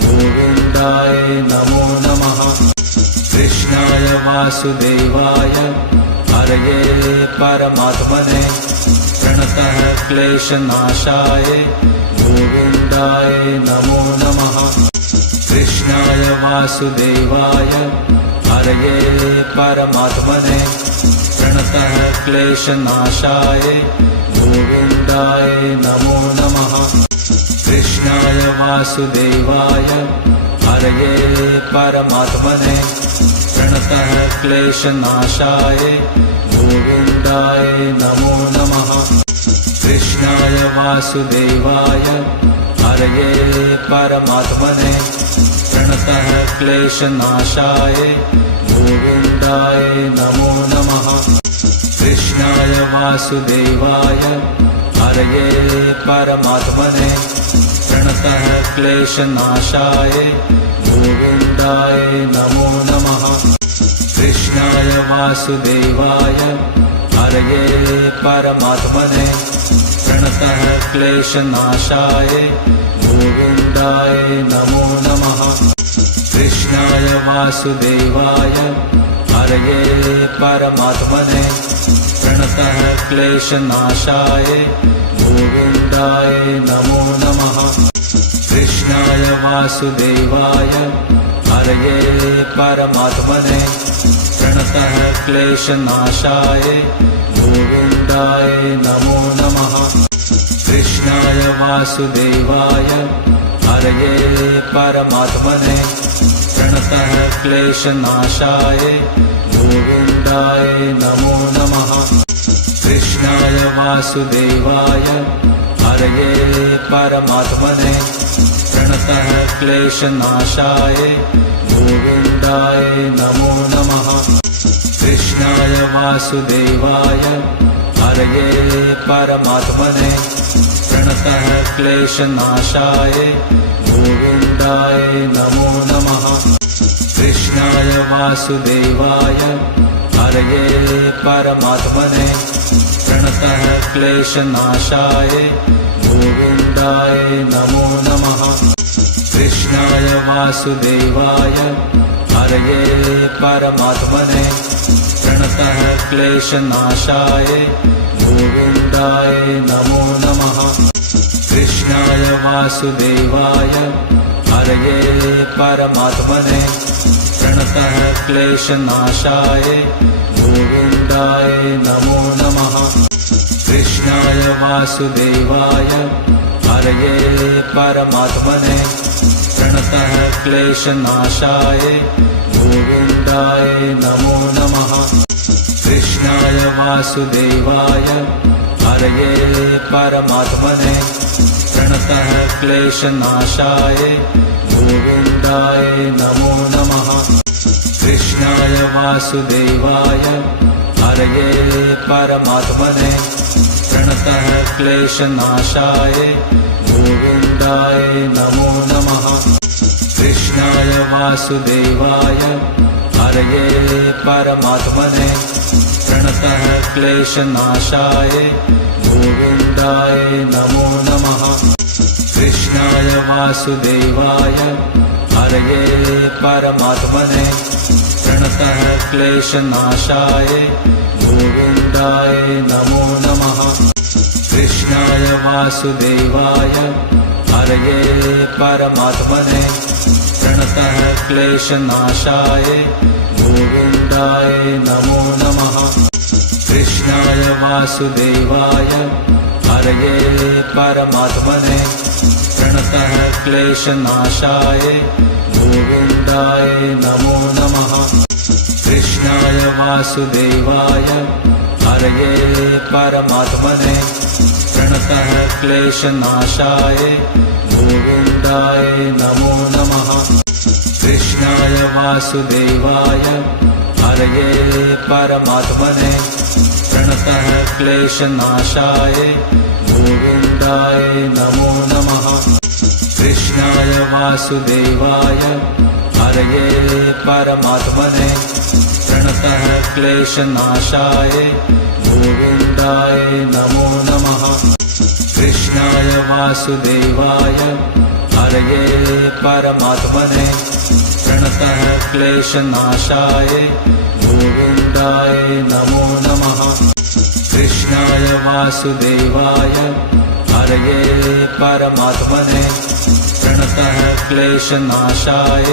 गोविन्दाय नमो नमः। कृष्णाय वासुदेवाय हरये परमात्मने प्रणतः क्लेशनाशाय गोविन्दाय नमो नमः। कृष्णाय वासुदेवाय हरये परमात्मने प्रणतः क्लेशनाशाय गोविन्दाय नमो नमः। कृष्णाय वासुदेवाय हरये परमात्मने प्रणतः क्लेशनाशाय गोविन्दाय नमो नमः। कृष्णाय वासुदेवाय हरये परमात्मने प्रणतः क्लेशनाशाय गोविन्दाय नमो नमः। कृष्णाय वासुदेवाय हरये परमात्मने प्रणतः क्लेशनाशाय गोविन्दाय नमो नमः। कृष्णाय वासुदेवाय हरये परमात्मने प्रणतः क्लेशनाशाय गोविन्दाय नमो नमः। कृष्णाय वासुदेवाय हरये परमात्मने प्रणतः क्लेशनाशाय गोविन्दाय नमो नमः। कृष्णाय वासुदेवाय हरये परमात्मने प्रणतः क्लेशनाशाय गोविन्दाय नमो नमः। कृष्णाय वासुदेवाय हरये परमात्मने प्रणतः क्लेशनाशाय गोविन्दाय नमो नमः। कृष्णाय वासुदेवाय हरये परमात्मने प्रणतः क्लेशनाशाय गोविन्दाय नमो नमः। कृष्णाय वासुदेवाय हरये परमात्मने प्रणतः क्लेशनाशाय गोविन्दाय गोविन्दाय नमो नमः। कृष्णाय वासुदेवाय हरये परमात्मने प्रणतः क्लेशनाशाय गोविन्दाय नमो नमः। कृष्णाय वासुदेवाय हरये परमात्मने प्रणतः क्लेशनाशाय गोविन्दाय नमो नमः। कृष्णाय वासुदेवाय हरये परमात्मने प्रणतः क्लेशनाशाय गोविन्दाय नमो नमः। कृष्णाय वासुदेवाय हरये परमात्मने प्रणतः क्लेशनाशाय गोविन्दाय नमो नमः। कृष्णाय वासुदेवाय हरये परमात्मने प्रणतः क्लेशनाशाय गोविन्दाय नमो नमः। कृष्णाय वासुदेवाय हरये परमात्मने प्रणतः क्लेशनाशाय गोविन्दाय नमो नमः। कृष्णाय वासुदेवाय हरये परमात्मने प्रणतः क्लेशनाशाय गोविन्दाय नमो नमः। कृष्णाय वासुदेवाय हरये परमात्मने प्रणतः क्लेशनाशाय गोविन्दाय नमो नमः। कृष्णाय वासुदेवाय हरये परमात्मने प्रणतः क्लेशनाशाय गोविन्दाय नमो नमः। कृष्णाय वासुदेवाय हरये परमात्मने प्रणतः क्लेशनाशाय गोविन्दाय नमो नमः। कृष्णाय वासुदेवाय हरये परमात्मने प्रणतः क्लेशनाशाय गोविन्दाय नमो नमः। कृष्णाय वासुदेवाय हरये परमात्मने प्रणतः क्लेशनाशाय गोविन्दाय नमो नमः। कृष्णाय वासुदेवाय हरये परमात्मने प्रणतः क्लेशनाशाय गोविन्दाय नमो नमः। कृष्णाय वासुदेवाय हरये परमात्मने प्रणतः क्लेशनाशाय गोविन्दाय नमो नमः। कृष्णाय वासुदेवाय हरये परमात्मने प्रणतः क्लेशनाशाय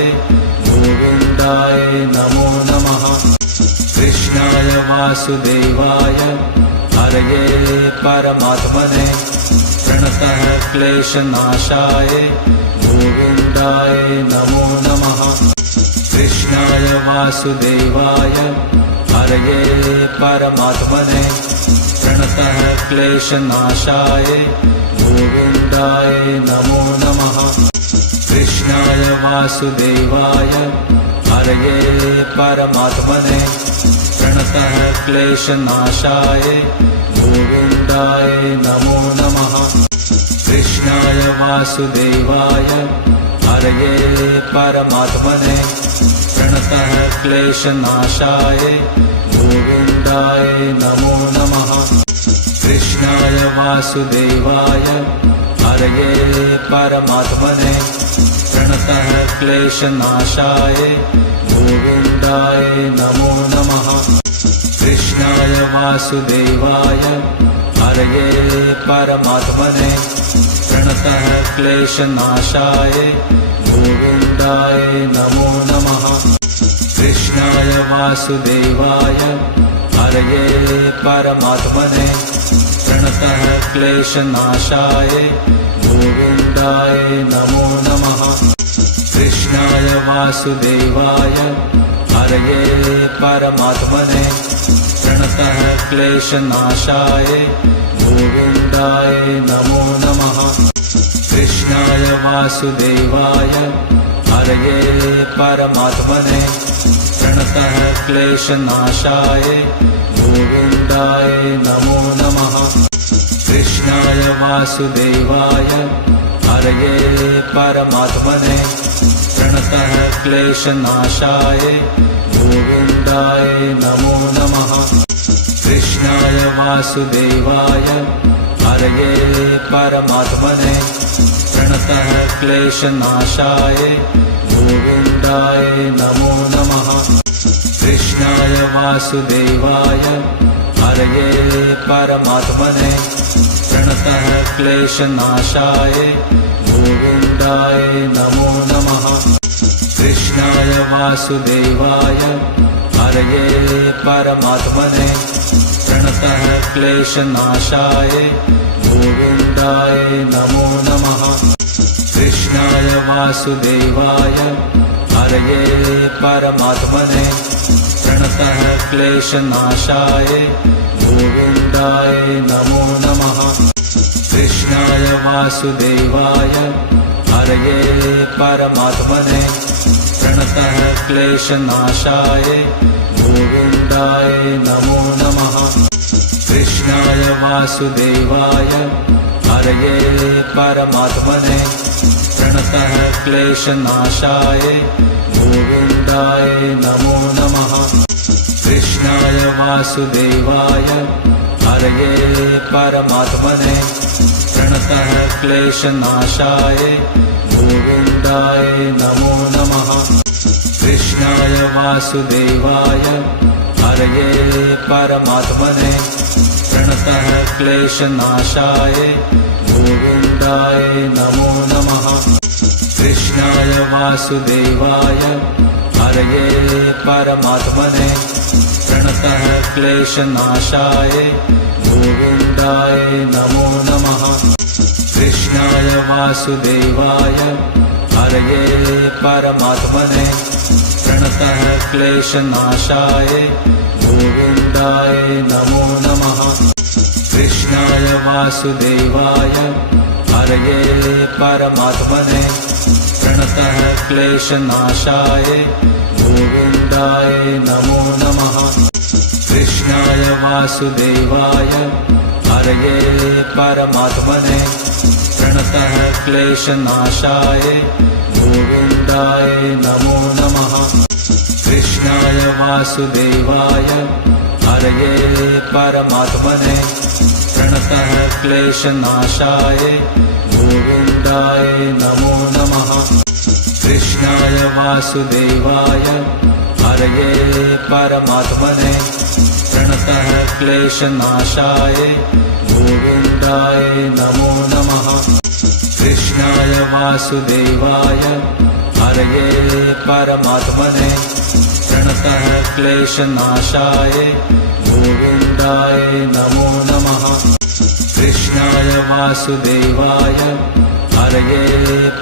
गोविन्दाय नमो नमः। कृष्णाय वासुदेवाय हरये परमात्मने प्रणतः क्लेशनाशाय गोविन्दाय नमो नमः। कृष्णाय वासुदेवाय हरये परमात्मने प्रणतः क्लेशनाशाय गोविन्दाय नमो नमः। कृष्णाय वासुदेवाय हरये परमात्मने प्रणतः क्लेशनाशाय गोविन्दाय नमो नमः। कृष्णाय वासुदेवाय हरये परमात्मने प्रणतः क्लेशनाशाय गोविन्दाय नमो नमः। कृष्णाय वासुदेवाय हरये परमात्मने प्रणतः क्लेशनाशाय गोविन्दाय नमो नमः। कृष्णाय वासुदेवाय हरये परमात्मने प्रणतः क्लेशनाशाय गोविन्दाय नमो नमः। कृष्णाय वासुदेवाय हरये परमात्मने प्रणतः क्लेशनाशाय गोविन्दाय नमो नमः। कृष्णाय वासुदेवाय हरये परमात्मने प्रणतः क्लेशनाशाय गोविन्दाय नमो नमः। कृष्णाय वासुदेवाय हरये परमात्मने प्रणतः क्लेशनाशाय गोविन्दाय नमो नमः। कृष्णाय वासुदेवाय हरये परमात्मने प्रणतः क्लेशनाशाय गोविन्दाय नमो नमः। कृष्णाय वासुदेवाय हरये परमात्मने प्रणतः क्लेशनाशाय गोविन्दाय नमो नमः। कृष्णाय वासुदेवाय हरये परमात्मने प्रणतः क्लेशनाशाय गोविन्दाय नमो नमः। कृष्णाय वासुदेवाय हरये परमात्मने प्रणतः क्लेशनाशाय गोविन्दाय नमो नमः। कृष्णाय वासुदेवाय हरये परमात्मने प्रणतः क्लेशनाशाय गोविन्दाय नमो नमः। कृष्णाय वासुदेवाय हरये परमात्मने प्रणतः क्लेशनाशाय गोविन्दाय नमो नमः। कृष्णाय वासुदेवाय हरये परमात्मने प्रणतः क्लेशनाशाय गोविन्दाय नमो नमः। कृष्णाय वासुदेवाय हरये परमात्मने प्रणतः क्लेशनाशाय गोविन्दाय नमो नमः। कृष्णाय वासुदेवाय हरये परमात्मने प्रणतः क्लेशनाशाय गोविन्दाय नमो नमः। कृष्णाय वासुदेवाय हरये परमात्मने प्रणतः क्लेशनाशाय गोविन्दाय नमो नमः। कृष्णाय वासुदेवाय हरये परमात्मने प्रणतः क्लेशनाशाय गोविन्दाय नमो नमः। कृष्णाय वासुदेवाय हरये परमात्मने प्रणतः क्लेशनाशाय गोविन्दाय नमो नमः। कृष्णाय वासुदेवाय हरये परमात्मने प्रणतः क्लेशनाशाय गोविन्दाय नमो नमः। कृष्णाय वासुदेवाय हरये परमात्मने प्रणतः क्लेशनाशाय गोविन्दाय नमो नमः। कृष्णाय वासुदेवाय हरये परमात्मने प्रणतः क्लेशनाशाय गोविन्दाय नमो नमः। कृष्णाय वासुदेवाय हरये परमात्मने प्रणतः क्लेशनाशाय गोविन्दाय नमो नमः। कृष्णाय वासुदेवाय हरये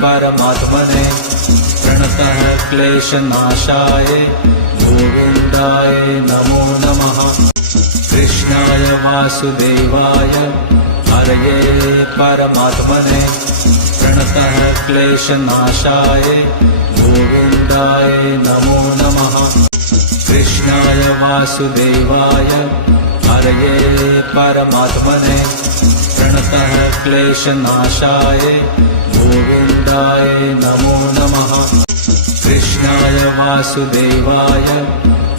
परमात्मने प्रणतः क्लेशनाशाय गोविन्दाय नमो नमः। कृष्णाय वासुदेवाय हरये परमात्मने प्रणतः क्लेशनाशाय गोविन्दाय नमो नमः। कृष्णाय वासुदेवाय हरये परमात्मने प्रणतः क्लेशनाशाय गोविन्दाय नमो नमः। कृष्णाय वासुदेवाय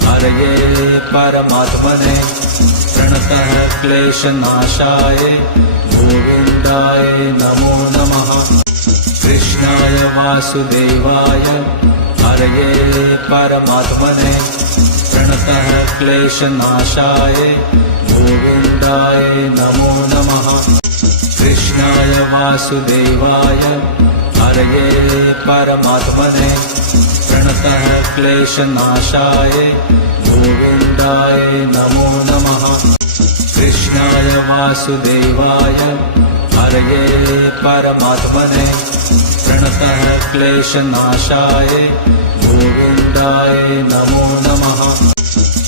हरये परमात्मने प्रणतः क्लेशनाशाय गोविन्दाय नमो नमः। कृष्णाय वासुदेवाय हरये परमात्मने प्रणतः क्लेशनाशाय गोविन्दाय नमो नमः। कृष्णाय वासुदेवाय हरये परमात्मने प्रणतः क्लेशनाशाय गोविन्दाय नमो नमः। कृष्णाय वासुदेवाय हरये परमात्मने प्रणतः क्लेशनाशाय गोविन्दाय नमो नमः।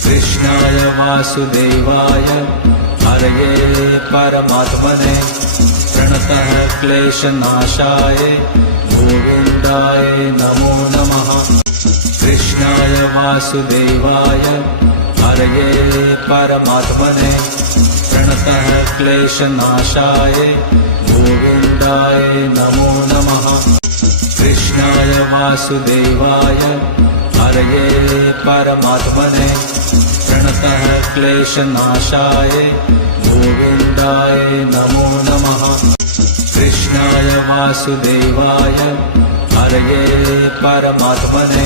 कृष्णाय वासुदेवाय हरये परमात्मने प्रणतः क्लेशनाशाय गोविन्दाय नमो नमः। कृष्णाय वासुदेवाय हरये परमात्मने प्रणतः क्लेशनाशाय गोविन्दाय गोविन्दाय नमो नमः। कृष्णाय वासुदेवाय हरये परमात्मने प्रणतः क्लेशनाशाय गोविन्दाय नमो नमः। कृष्णाय वासुदेवाय हरये परमात्मने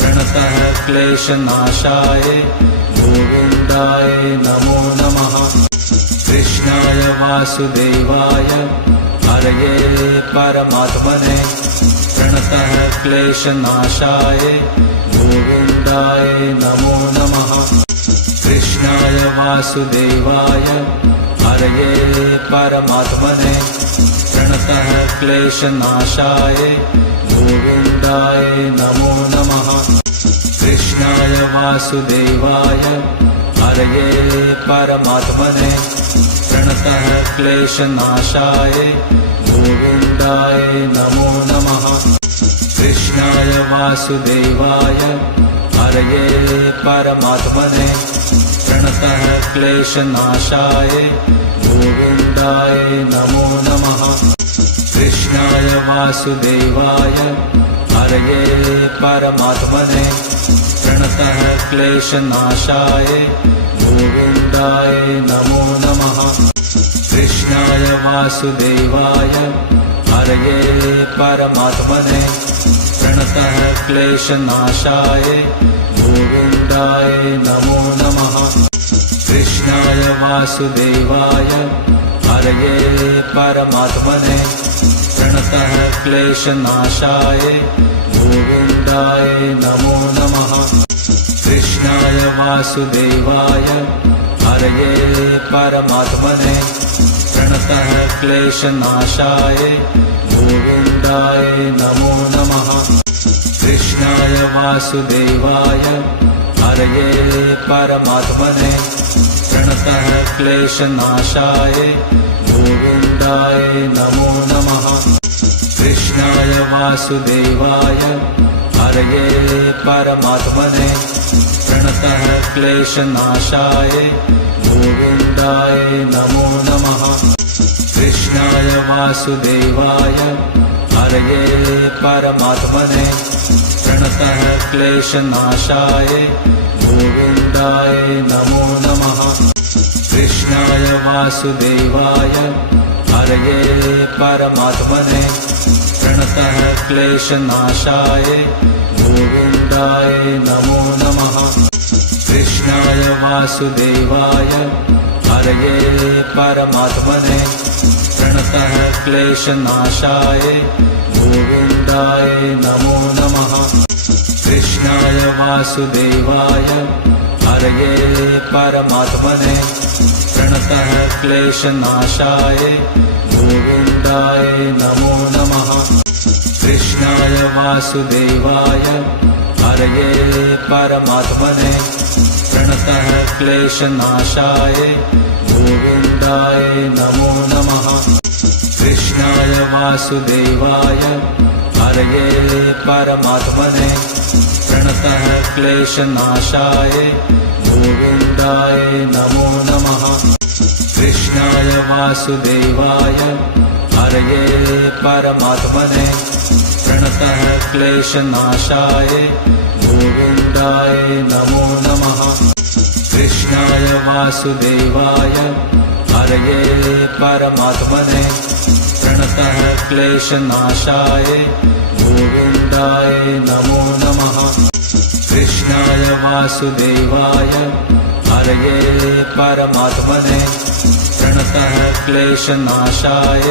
प्रणतः क्लेशनाशाय गोविन्दाय नमो नमः। कृष्णाय वासुदेवाय हरये परमात्मने प्रणतः क्लेशनाशाय गोविन्दाय नमो नमः। कृष्णाय वासुदेवाय हरये परमात्मने प्रणतः क्लेशनाशाय गोविन्दाय नमो नमः। कृष्णाय वासुदेवाय हरये परमात्मने प्रणतः क्लेशनाशाय गोविन्दाय नमो नमः। कृष्णाय वासुदेवाय हरये परमात्मने प्रणतः क्लेशनाशाय गोविन्दाय नमो नमः। कृष्णाय वासुदेवाय हरये परमात्मने प्रणतः क्लेशनाशाय गोविन्दाय नमो नमः। कृष्णाय वासुदेवाय हरये परमात्मने प्रणतः क्लेशनाशाय गोविन्दाय नमो नमः। कृष्णाय वासुदेवाय हरये परमात्मने प्रणतः क्लेशनाशाय गोविन्दाय नमो नमः। कृष्णाय वासुदेवाय हरये परमात्मने प्रणतः क्लेशनाशाय गोविन्दाय नमो नमः। कृष्णाय वासुदेवाय हरये परमात्मने प्रणतः क्लेशनाशाय गोविन्दाय नमो नमः। कृष्णाय वासुदेवाय हरये परमात्मने प्रणतः क्लेशनाशाय गोविन्दाय नमो नमः। कृष्णाय वासुदेवाय हरये परमात्मने प्रणतः क्लेशनाशाय गोविन्दाय नमो नमः। कृष्णाय वासुदेवाय हरये परमात्मने प्रणतः क्लेशनाशाय गोविन्दाय नमो नमः। कृष्णाय वासुदेवाय हरये परमात्मने प्रणतः क्लेशनाशाय गोविन्दाय नमो नमः। कृष्णाय वासुदेवाय हरये परमात्मने प्रणतः क्लेशनाशाय गोविन्दाय नमो नमः। कृष्णाय वासुदेवाय हरये परमात्मने प्रणतः क्लेशनाशाय गोविन्दाय नमो नमः। कृष्णाय वासुदेवाय हरये परमात्मने प्रणतः क्लेशनाशाय गोविन्दाय नमो नमः। कृष्णाय वासुदेवाय हरये परमात्मने प्रणतः क्लेशनाशाय गोविन्दाय नमो नमः। कृष्णाय वासुदेवाय हरये परमात्मने प्रणतः क्लेशनाशाय गोविन्दाय नमो नमः। कृष्णाय वासुदेवाय हरये परमात्मने प्रणतः क्लेशनाशाय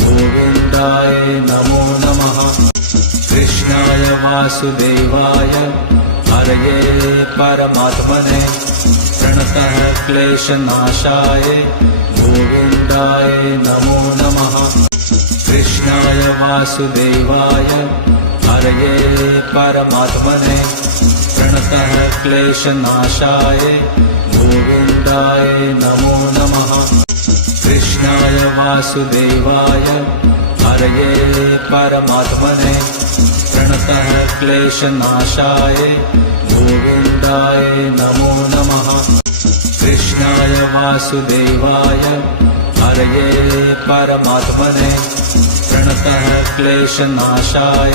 गोविन्दाय नमो नमः। कृष्णाय वासुदेवाय हरये परमात्मने प्रणतः क्लेशनाशाय गोविन्दाय नमो नमः। कृष्णाय वासुदेवाय हरये परमात्मने प्रणतः क्लेशनाशाय गोविन्दाय नमो नमः। कृष्णाय वासुदेवाय हरये परमात्मने प्रणतः क्लेशनाशाय गोविन्दाय नमो नमः। कृष्णाय वासुदेवाय हरये परमात्मने प्रणतः क्लेशनाशाय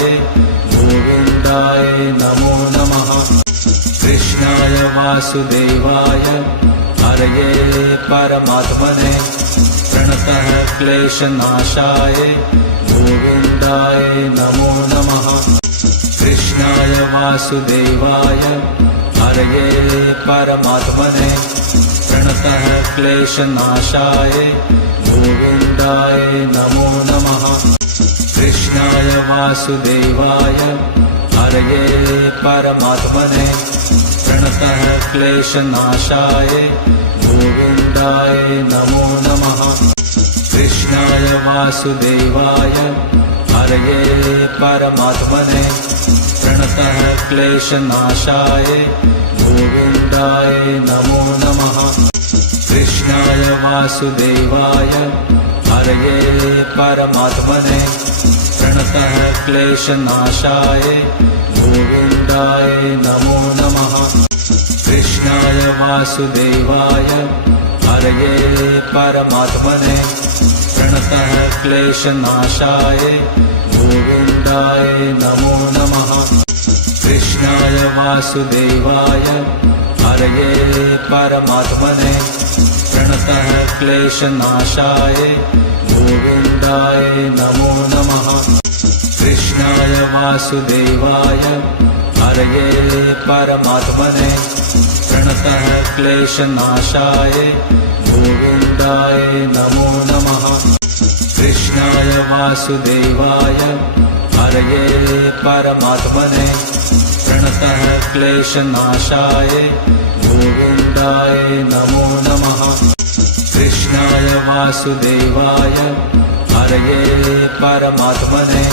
गोविन्दाय नमो नमः। कृष्णाय वासुदेवाय हरये परमात्मने प्रणतः क्लेशनाशाय गोविन्दाय नमो नमः। कृष्णाय वासुदेवाय हरये परमात्मने प्रणतः क्लेशनाशाय गोविन्दाय नमो नमः। कृष्णाय वासुदेवाय हरये परमात्मने प्रणतः क्लेशनाशाय गोविन्दाय नमो नमः। कृष्णाय वासुदेवाय हरये परमात्मने प्रणतः क्लेशनाशाय गोविन्दाय नमो नमः। कृष्णाय वासुदेवाय हरये परमात्मने प्रणतः क्लेशनाशाय गोविन्दाय नमो नमः। कृष्णाय वासुदेवाय हरये परमात्मने प्रणतः क्लेशनाशाय गोविन्दाय नमो नमः। कृष्णाय वासुदेवाय हरये परमात्मने प्रणतः क्लेशनाशाय गोविन्दाय नमो नमः। कृष्णाय वासुदेवाय हरये परमात्मने प्रणतः क्लेशनाशाय गोविन्दाय नमो नमः। कृष्णाय वासुदेवाय हरये परमात्मने प्रणतः क्लेशनाशाय गोविन्दाय नमो नमः। कृष्णाय वासुदेवाय हरये परमात्मने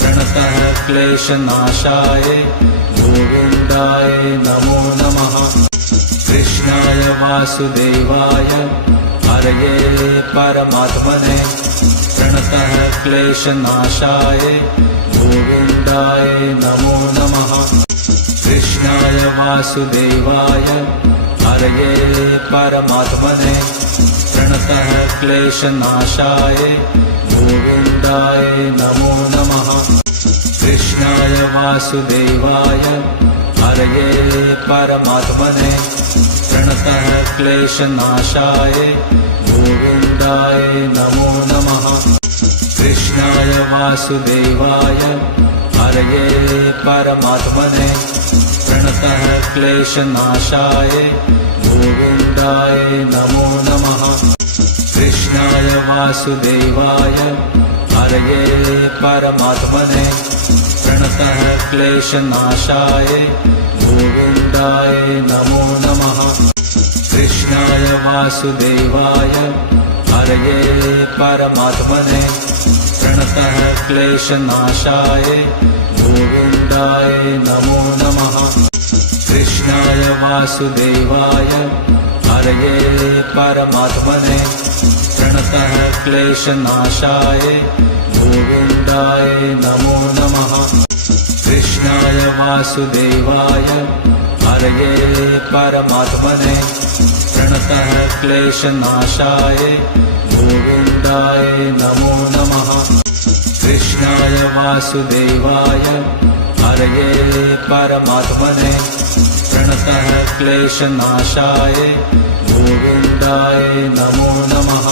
प्रणतः क्लेशनाशाय गोविन्दाय नमो नमः। कृष्णाय वासुदेवाय हरये परमात्मने प्रणतः क्लेशनाशाय गोविन्दाय नमो नमः। कृष्णाय वासुदेवाय हरये परमात्मने प्रणतः क्लेशनाशाय गोविन्दाय नमो नमः। कृष्णाय वासुदेवाय हरये परमात्मने प्रणतः क्लेशनाशाय गोविन्दाय नमो नमः। कृष्णाय वासुदेवाय हरये परमात्मने प्रणतः क्लेशनाशाय गोविन्दाय नमो नमः। कृष्णाय वासुदेवाय हरये परमात्मने प्रणतः क्लेशनाशाय गोविन्दाय नमो नमः। कृष्णाय वासुदेवाय हरये परमात्मने प्रणतः क्लेशनाशाय गोविन्दाय नमो नमः। कृष्णाय वासुदेवाय हरये परमात्मने प्रणतः क्लेशनाशाय गोविन्दाय नमो नमः। कृष्णाय वासुदेवाय हरये परमात्मने प्रणतः क्लेशनाशाय गोविन्दाय नमो नमः। कृष्णाय वासुदेवाय हरये परमात्मने प्रणतः क्लेशनाशाय गोविन्दाय नमो नमः।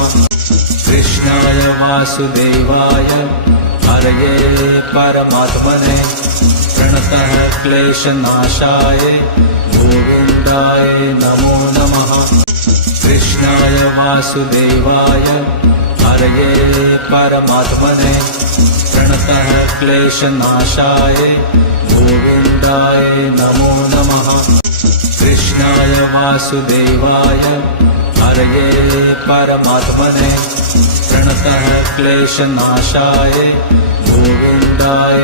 कृष्णाय वासुदेवाय हरये परमात्मने प्रणतः क्लेशनाशाय गोविन्दाय नमो नमः। कृष्णाय वासुदेवाय हरये परमात्मने प्रणतः क्लेशनाशाय गोविन्दाय नमो नमः। कृष्णाय वासुदेवाय हरये परमात्मने प्रणतः क्लेशनाशाय गोविन्दाय